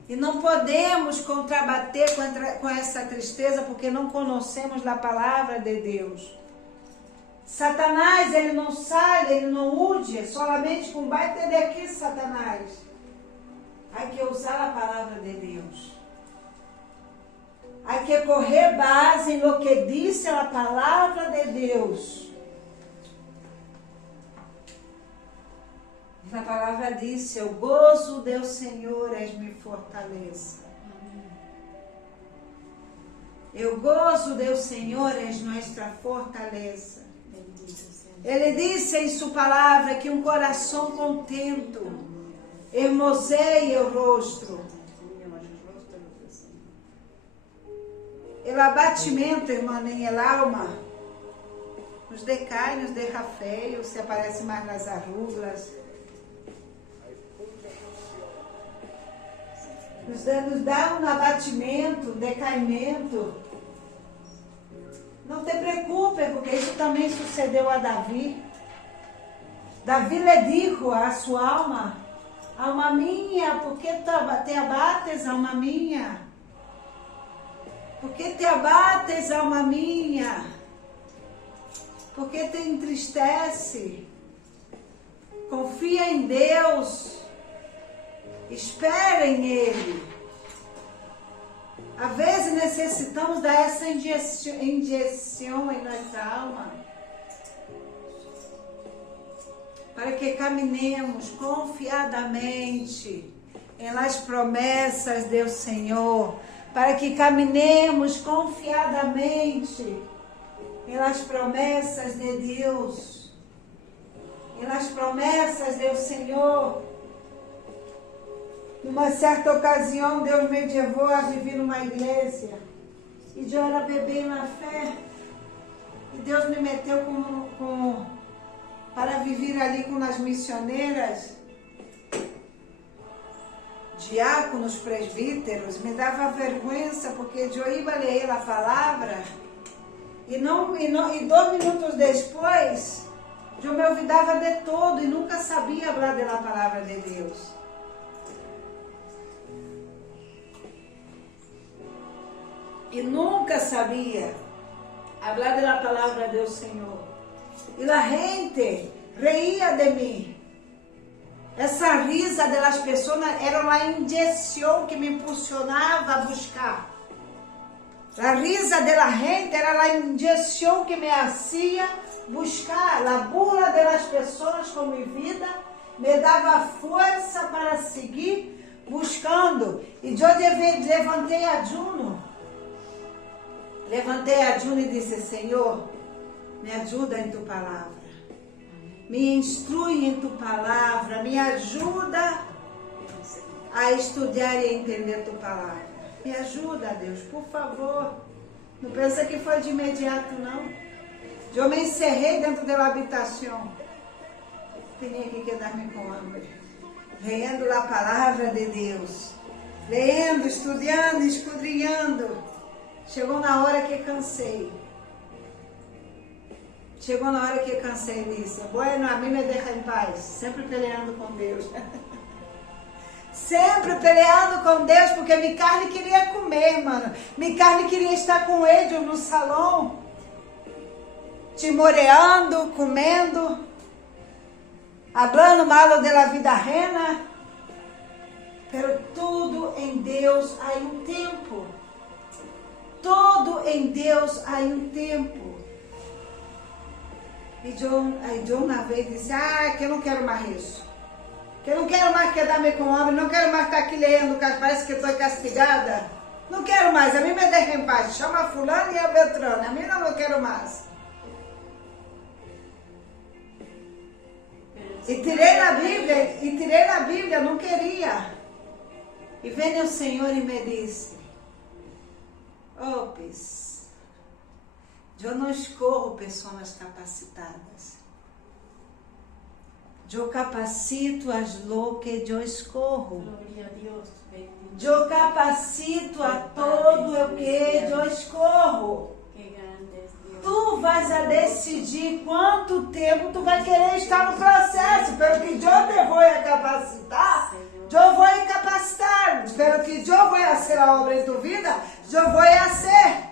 e não podemos contrabater com essa tristeza porque não conhecemos a palavra de Deus. Satanás, ele não sai, ele não urge, solamente com bater daqui, Satanás. Há que usar a palavra de Deus. Há que correr base no que disse a palavra de Deus. A palavra disse: o gozo do Senhor és minha fortaleza. O gozo do Senhor és nossa fortaleza. Ele disse em sua palavra que um coração contento hermoseia o rosto. O abatimento, irmã, em el alma, nos decai, nos deixa feio, se aparece mais nas arrugas. Nos dá um abatimento, um decaimento. Não te preocupe, porque isso também sucedeu a Davi. Davi lhe dijo a sua alma: alma minha, por que te abates, alma minha? Por que te abates, alma minha? Por que te entristece? Confia em Deus. Espera em Ele. Às vezes necessitamos dar essa injeção em nossa alma, para que caminhemos confiadamente em las promessas do Senhor, para que caminemos confiadamente em las promessas de Deus, em las promessas do Senhor. Numa certa ocasião, Deus me levou a viver numa igreja e eu era bebê na fé. E Deus me meteu para viver ali com as missioneiras, diáconos, presbíteros. Me dava vergonha porque eu ia ler a palavra e 2 minutos depois Eu me olvidava de todo e nunca sabia falar da palavra de Deus. E nunca sabia falar da palavra do Senhor. E a gente reía de mim. Essa risa das pessoas era uma injeção que me impulsionava a buscar. A risa da gente era a injeção que me fazia buscar. A burla das pessoas com minha vida me dava força para seguir buscando. E eu levantei ayuno. Levantei ayuno e disse: Senhor, me ajuda em tu palavra. Me instrui em tu palavra. Me ajuda a estudar e entender tu palavra. Me ajuda, Deus, por favor. Não pensa que foi de imediato, não. Eu me encerrei dentro da habitação. Tinha que quedar-me com hambre. Lendo a palavra de Deus. Lendo, estudando, escudrinhando. Chegou na hora que cansei. Chegou na hora que cansei disso. Bueno, a mim me deixa em paz. Sempre peleando com Deus. Sempre peleando com Deus, porque minha carne queria comer, mano. Minha carne queria estar com ele no salão. Timoreando, comendo. Hablando mal da vida ajena. Pero tudo em Deus há um tempo. Todo em Deus há um tempo. E John uma vez disse: que eu não quero mais isso. Que eu não quero mais quedar-me com homem. Não quero mais estar aqui lendo, parece que estou castigada. Não quero mais, a mim me deixa em paz. Chama a fulana e a Beltrana. A mim não quero mais. E tirei na Bíblia, não queria. E vem o Senhor e me disse: Pis, eu não escorro pessoas capacitadas. Eu capacito as loucas, eu escorro. Eu capacito a todo o que eu escorro. Tu vais a decidir quanto tempo tu vai querer estar no processo. Pelo que eu te vou capacitar, eu vou capacitar. Pelo que eu vou fazer a obra em tu vida, eu vou fazer.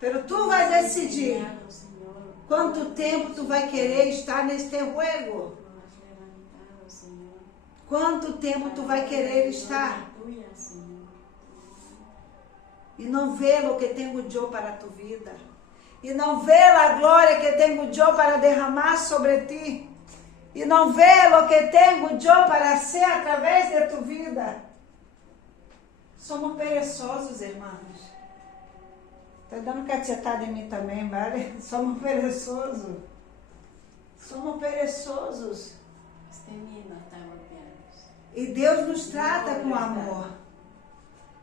Pero tu vais decidir quanto tempo tu vai querer estar neste jogo. Quanto tempo tu vai querer estar. E não vê o que tenho eu para a tua vida. E não vê a glória que tenho eu para derramar sobre ti. E não vê o que tenho eu para ser através de tua vida. Somos perezosos, irmãos. Está dando cachetada em mim também, vale? Somos perezosos. Somos perezosos. E Deus nos trata com amor.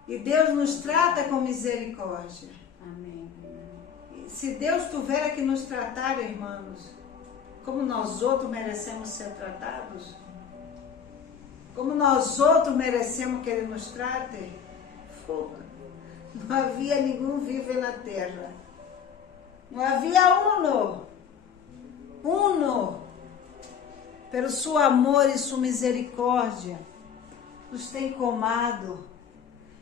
E Deus nos trata com misericórdia. Amém. Se Deus tiver que nos tratar, irmãos, como nós outros merecemos ser tratados, como nós outros merecemos que Ele nos trate, não havia nenhum vivo na terra. Não havia uno. Pelo seu amor e sua misericórdia, nos tem comado.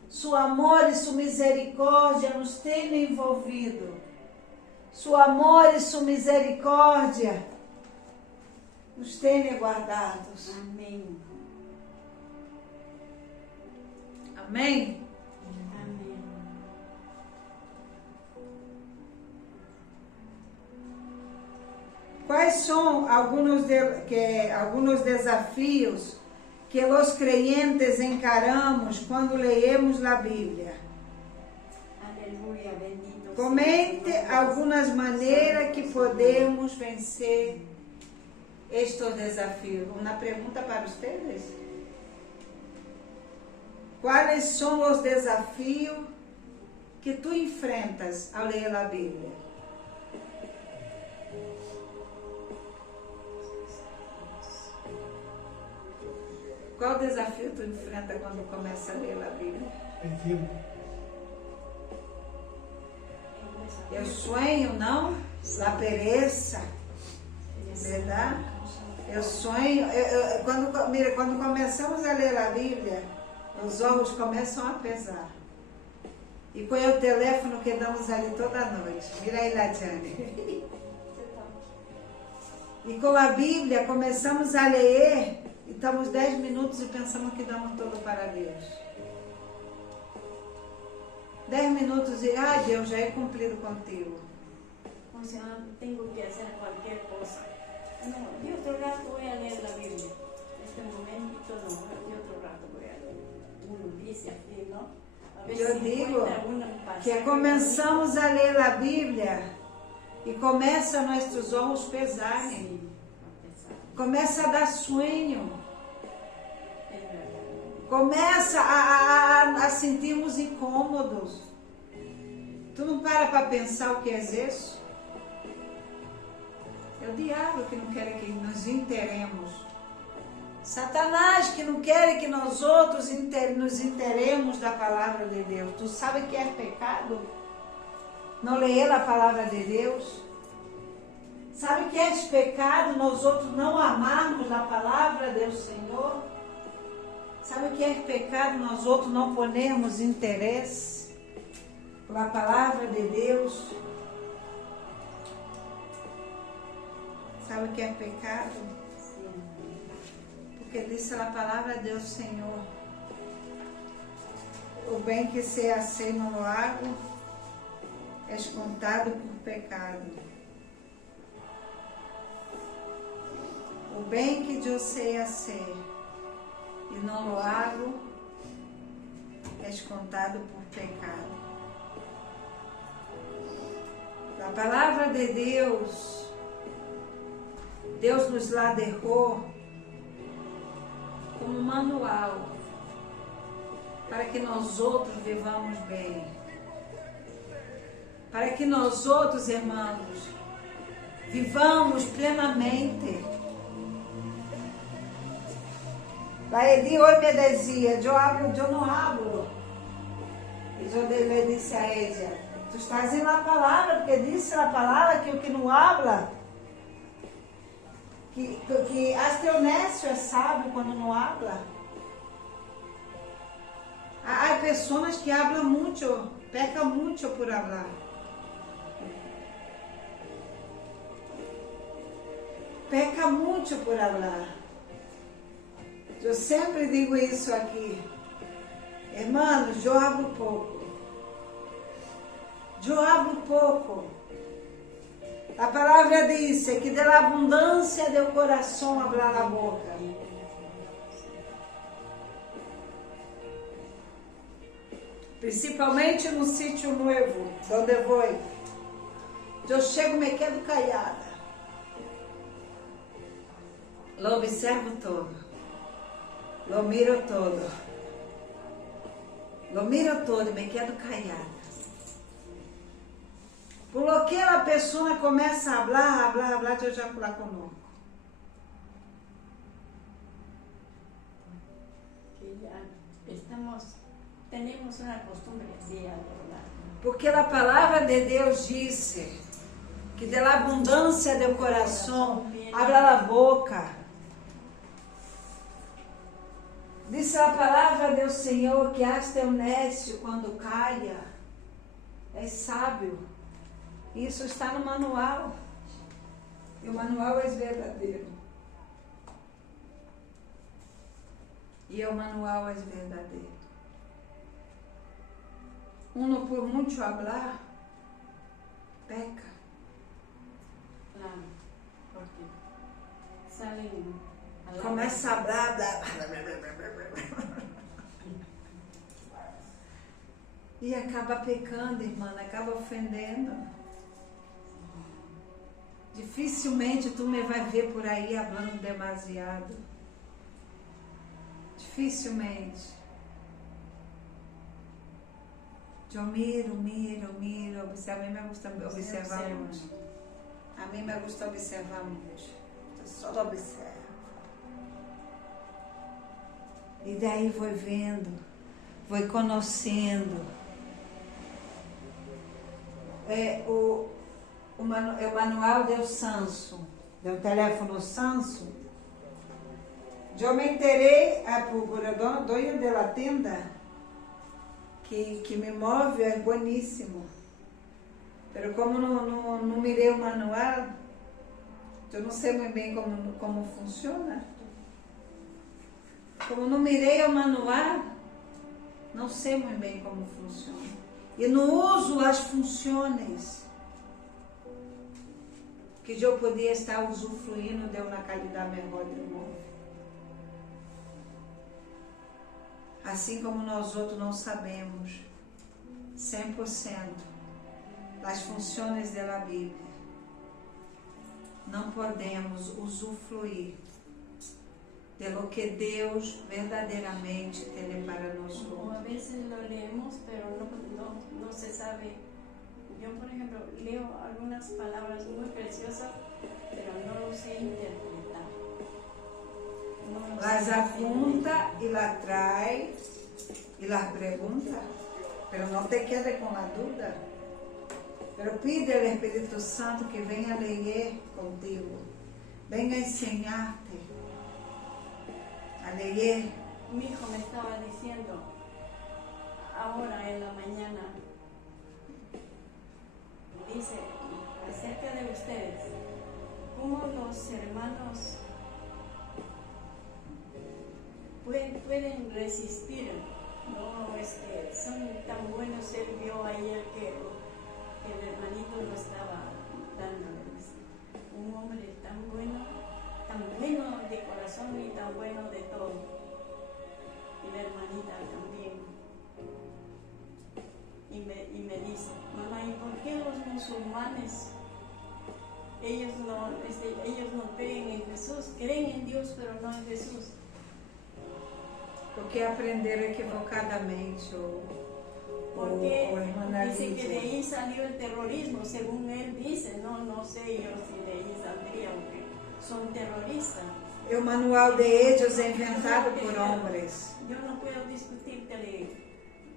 Seu amor e sua misericórdia nos tem envolvido. Seu amor e sua misericórdia nos tem guardados. Amém. Amém? Amém. Quais são alguns desafios que os creyentes encaramos quando leemos a Bíblia? Aleluia, bendito. Comente algumas maneiras que podemos vencer estes desafios. Uma pergunta para vocês. Quais são os desafios que tu enfrentas ao ler a Bíblia? Qual desafio tu enfrenta quando começa a ler a Bíblia? Eu sonho, não? A pereza. Verdade? Eu sonho, quando começamos a ler a Bíblia, os olhos começam a pesar. E põe o telefone que damos ali toda noite. Vira aí, Ladiane. E com a Bíblia começamos a ler, e estamos 10 minutos e pensamos que damos tudo para Deus. 10 minutos e, Deus, já é cumprido contigo. O sea, tengo que hacer cualquier cosa. No, de otro rato voy a leer la Biblia. Este momento no, de otro rato voy a leer. Uno dice así, ¿no? A veces Eu digo encuentra uno un pasaje que começamos a ler a Bíblia e começa nossos olhos pesarem. Sí, Começa a dar sonho. es verdad. Começa a sentirmos incômodos. Tu não para pensar o que é isso? É o diabo que não quer que nos interemos. Satanás que não quer que nós outros nos interemos da palavra de Deus. Tu sabe que é pecado? Não ler a palavra de Deus? Sabe que é pecado nós outros não amarmos a palavra do Senhor? Sabe que é pecado nós outros não ponermos interesse pela palavra de Deus? Sabe o que é pecado? Porque disse a palavra de Deus, Senhor, o bem que se hace no lago é contado por pecado. O bem que eu sei hacer e não lo hago é contado por pecado. A palavra de Deus, Deus nos lá deixou como manual para que nós outros vivamos bem, para que nós outros, irmãos, vivamos plenamente. A Edi hoje me dizia, eu não hablo. E eu lhe disse a ela, tu estás em la palavra, porque disse a palavra que o que não habla, que hasta o necio é sábio quando não habla. Há pessoas que hablam muito, pecam muito por hablar. Peca muito por hablar. Eu sempre digo isso aqui. Hermanos, eu hablo pouco. Eu hablo pouco. A palavra diz que da abundância do coração hablar a boca. Principalmente no sítio novo, onde vou. Eu chego e me quedo callada. Lo observo todo. Lo miro todo. Lo miro todo e me quedo callada. Por lo que a pessoa começa a hablar, eu já falar conosco. Que ya tenemos una costumbre de hablar. Porque a palavra de Deus disse que da abundância do coração habla a boca. Disse a palavra do Senhor que hasta o nécio quando caia é sábio. Isso está no manual. E o manual é verdadeiro. E o manual é verdadeiro. Uno por muito hablar, peca. Claro, porque salen a la Começa a hablar. E acaba pecando, irmã, acaba ofendendo. Dificilmente tu me vai ver por aí falando demasiado. Dificilmente. Eu miro, observo. A mim me gusta observar muito. A mim me gusta observar muito. Eu só observo. E daí vou vendo, vou conhecendo. O manual de Samson. de um teléfono Samsung. Eu me enterei por a dona da tenda que me move é boníssimo. Mas como não mirei o manual, eu não sei muito bem como funciona. Como não mirei o manual, não sei muito bem como funciona. E não uso as funções que eu podia estar usufruindo de uma qualidade melhor do móvel. Assim como nós outros não sabemos 100% das funções da Bíblia, não podemos usufruir de lo que Deus verdadeiramente tem para nós. A veces lo leemos, pero no se sabe. Yo, por ejemplo, leo algunas palabras muy preciosas, pero no lo sé interpretar. No lo Las sé apunta y las trae y las pregunta, pero no te quedes con la duda. Pero pide al Espíritu Santo que venga a leer contigo, venga a enseñarte a leer. Mi hijo me estaba diciendo ahora en la mañana, dice acerca de ustedes, cómo los hermanos pueden resistir, no es que son tan buenos. Él vio ayer que el hermanito lo estaba dando, un hombre tan bueno de corazón y tan bueno de todo, y la hermanita también. Y me dice, mamá, ¿y por qué los musulmanes, ellos no creen en Jesús? Creen en Dios, pero no en Jesús. Porque aprenderam equivocadamente Porque o dice hermanalismo. que de ahí salió el terrorismo, según él dice, no sé yo si de ahí saldría, porque son terroristas. O manual de ellos é inventado por homens. Yo no puedo discutir que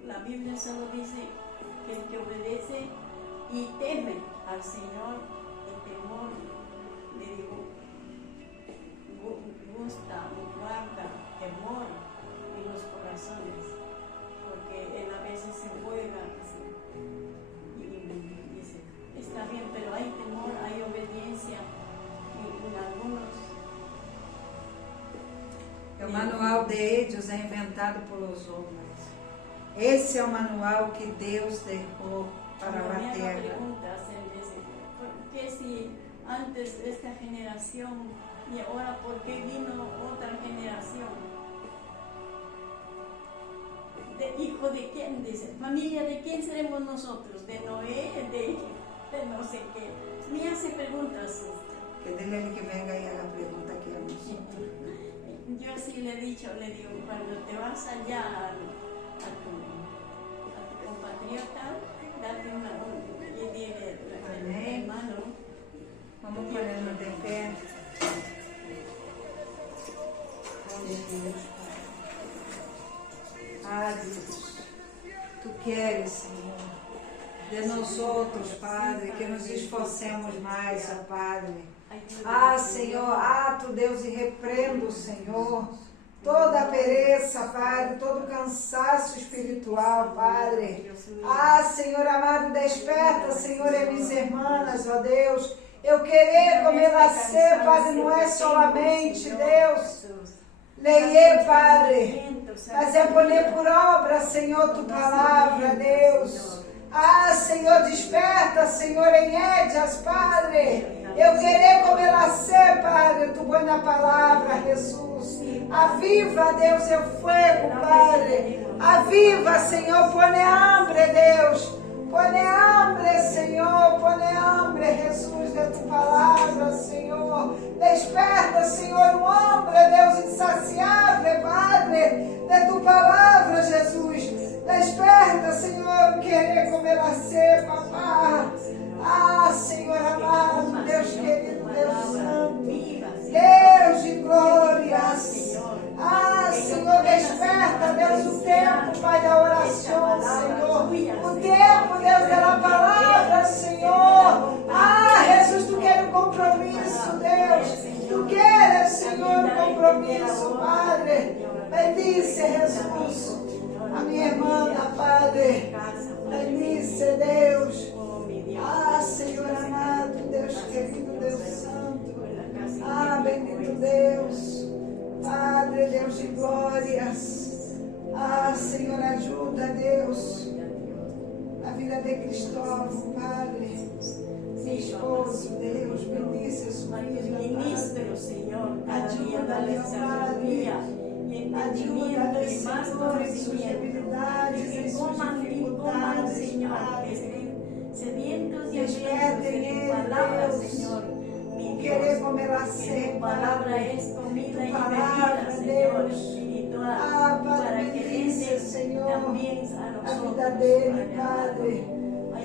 la Biblia solo dice que el que obedece y teme al Señor, el temor, le digo, gusta, guarda temor en los corazones, porque él a veces se juega y dice, está bien, pero hay temor, hay obediencia en algunos. O manual de ellos é inventado pelos homens. Esse é o manual que Deus deixou para a terra. Él dice, ¿por qué si antes esta generación y ahora por qué vino otra generación? ¿De hijo de quién? Dice, familia de quién seremos nosotros, de Noé, de no sé qué. Me hace preguntas. Que dele que venga y haga pregunta aquí a nosotros. Yo sí le he dicho, le digo, cuando te vas allá a tu compatriota, date y dile, hermano. Vamos ponernos de pé. Ah, Deus, Tu queres, Senhor, de nós outros, Padre, que nos esforcemos mais, ó Padre. Ah, Senhor, Tu Deus, e repreendo, Senhor, toda a pereça, Padre, todo o cansaço espiritual, Padre. Ah, Senhor amado, desperta, Senhor, e minhas irmãs, ó Deus. Eu querer como ela ser, Padre, não é solamente, Deus, ler, Padre, mas é poner por obra, Senhor, Tu palavra, Deus. Ah, Senhor, desperta, Senhor, em Édias, Padre. Eu querer como ela ser, Padre, Tu põe na palavra, Jesus. Aviva, Deus, o fogo, Padre. Aviva, Senhor, põe hambre, Deus. Põe hambre, Senhor, põe hambre, Jesus, de Tu palavra, Senhor. Desperta, Senhor, um hambre, Deus, insaciável, Padre, de Tu palavra, Jesus. Desperta, Senhor, querer como ela ser, papá. Ah, Senhor amado, Deus querido, Deus santo, Deus de glórias. Ah, Senhor, desperta, Deus, o tempo, Pai, da oração, Senhor. O tempo, Deus, da palavra, Senhor. Ah, Jesus, Tu queres um compromisso, Deus. tú quieres, Señor, compromiso, Padre. Bendice, Jesús, a mi hermana, Padre. Bendice, Deus. Ah, Senhor amado, Deus querido, Deus santo. Ah, bendito Deus. Padre, Deus de glórias. Ah, Senhor, ajuda, Deus, a vida de Cristóvão, Padre. Meu esposo, Deus, bendice sua vida, Ministro, Señor, cada día Ayúdale, dale oh sabiduría y entendimiento Ayúdale, y más Señor, en sus conocimiento. debilidades, Y en que sus coman, dificultades, Señor, Padre. que estén sedientos y Despierte hambrientos en de él, tu palabra, Deus, Señor. Mi querer Dios, comer la que sed, tu palabra Padre. es comida y Tu palabra, bebida, Señor, Deus. espiritual, Ah, Padre, para que bendice, den Señor, también a a nosotros, vida dele, amado. Padre.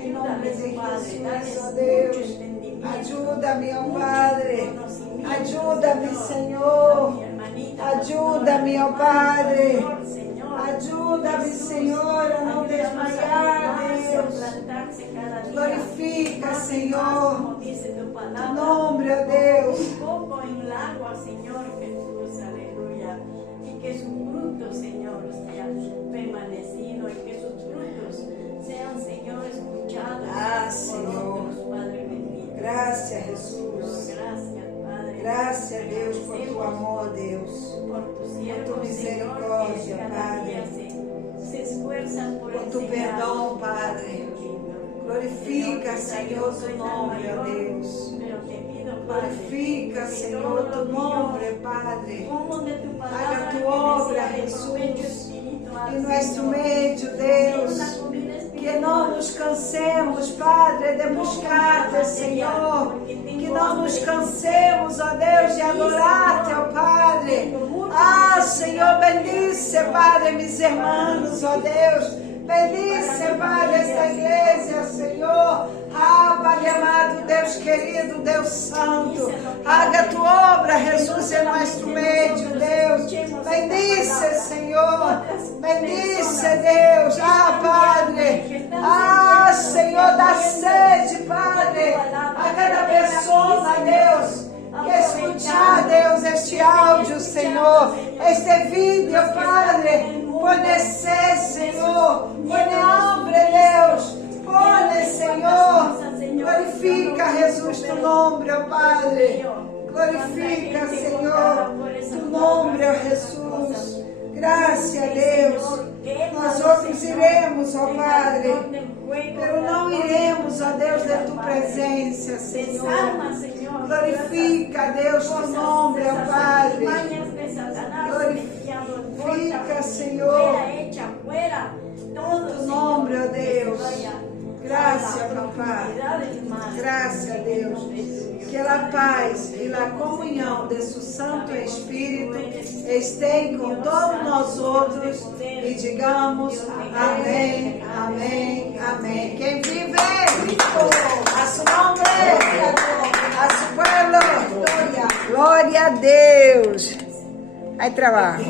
Em nome Ayúdales, de Padre, Jesus, dales ó mucho Deus. entendimiento, Ajuda-me, ó mucho Padre. conocimiento, Ajuda-me, A Senhor. mi hermanita, Ajuda-me, ó pastora, Padre. pastor, Señor. Ajuda-me, Jesús, Senhor, a não ayúdanos a desmaiar, levantarse, a Deus. plantarse cada día. Glorifica, Más y más, Señor, como dice tu tu palabra, nombre, ó Deus. un poco en el agua, Señor Jesús, aleluya. Y que sus frutos, Señor, sean permanecidos y que sus frutos sean, Señor, escuchados Ah, por Señor. otros, Padre bendito. Gracias, Jesús. Gracias, Padre. Gracias, Deus, por tu Agradecemos amor, Deus. por tu siervo, tu Señor, misericórdia, que cada Padre. día se esfuerzan por Por tu enseñar. perdão, Padre. Glorifica, Senhor, tu nome, ó Deus. Pero te pido, Padre, Glorifica, que Senhor, todo tu lo que nome, yo Padre. como de tu palabra, Haga tu que me obra, sea de provecho Jesús, espiritual, em nosso Señor. meio, Sea Deus. una comida Que não nos cansemos, Padre, de buscar-te, Senhor. Que não nos cansemos, ó Deus, de adorar-te, ó Padre. Ah, Senhor, bendice, Padre, mis hermanos, ó Deus. Bendice, Padre, esta igreja, Senhor. Ah, Padre amado, Deus querido, Deus santo. Haga tua obra, Jesus, em nosso meio, Deus. Bendice, Senhor. Bendice, Deus. Ah, Padre. Ah, Senhor, dá sede, Padre, a cada pessoa, Deus, que escutar, Deus, este áudio, Senhor, este vídeo, Padre, conhecer, Senhor, põe hambre, Deus, põe, Senhor, glorifica, Jesus, tu nome, ó Padre, glorifica, Senhor, tu nome, ó Jesus. Graças a Deus. Nós outros iremos, ó Padre, pero não iremos, ó Deus, de tu presença, Senhor. Glorifica, Deus, tu nome, ó Padre. Glorifica, Senhor, tu nome, ó Deus. Graças, papá. Graças a Deus. Que a paz e a comunhão de seu Santo Espírito estejam com todos nós outros e digamos amém, amém, amém. Quem vive é Cristo, a su nombre, a su pueblo, glória a Deus. Aí trabalho.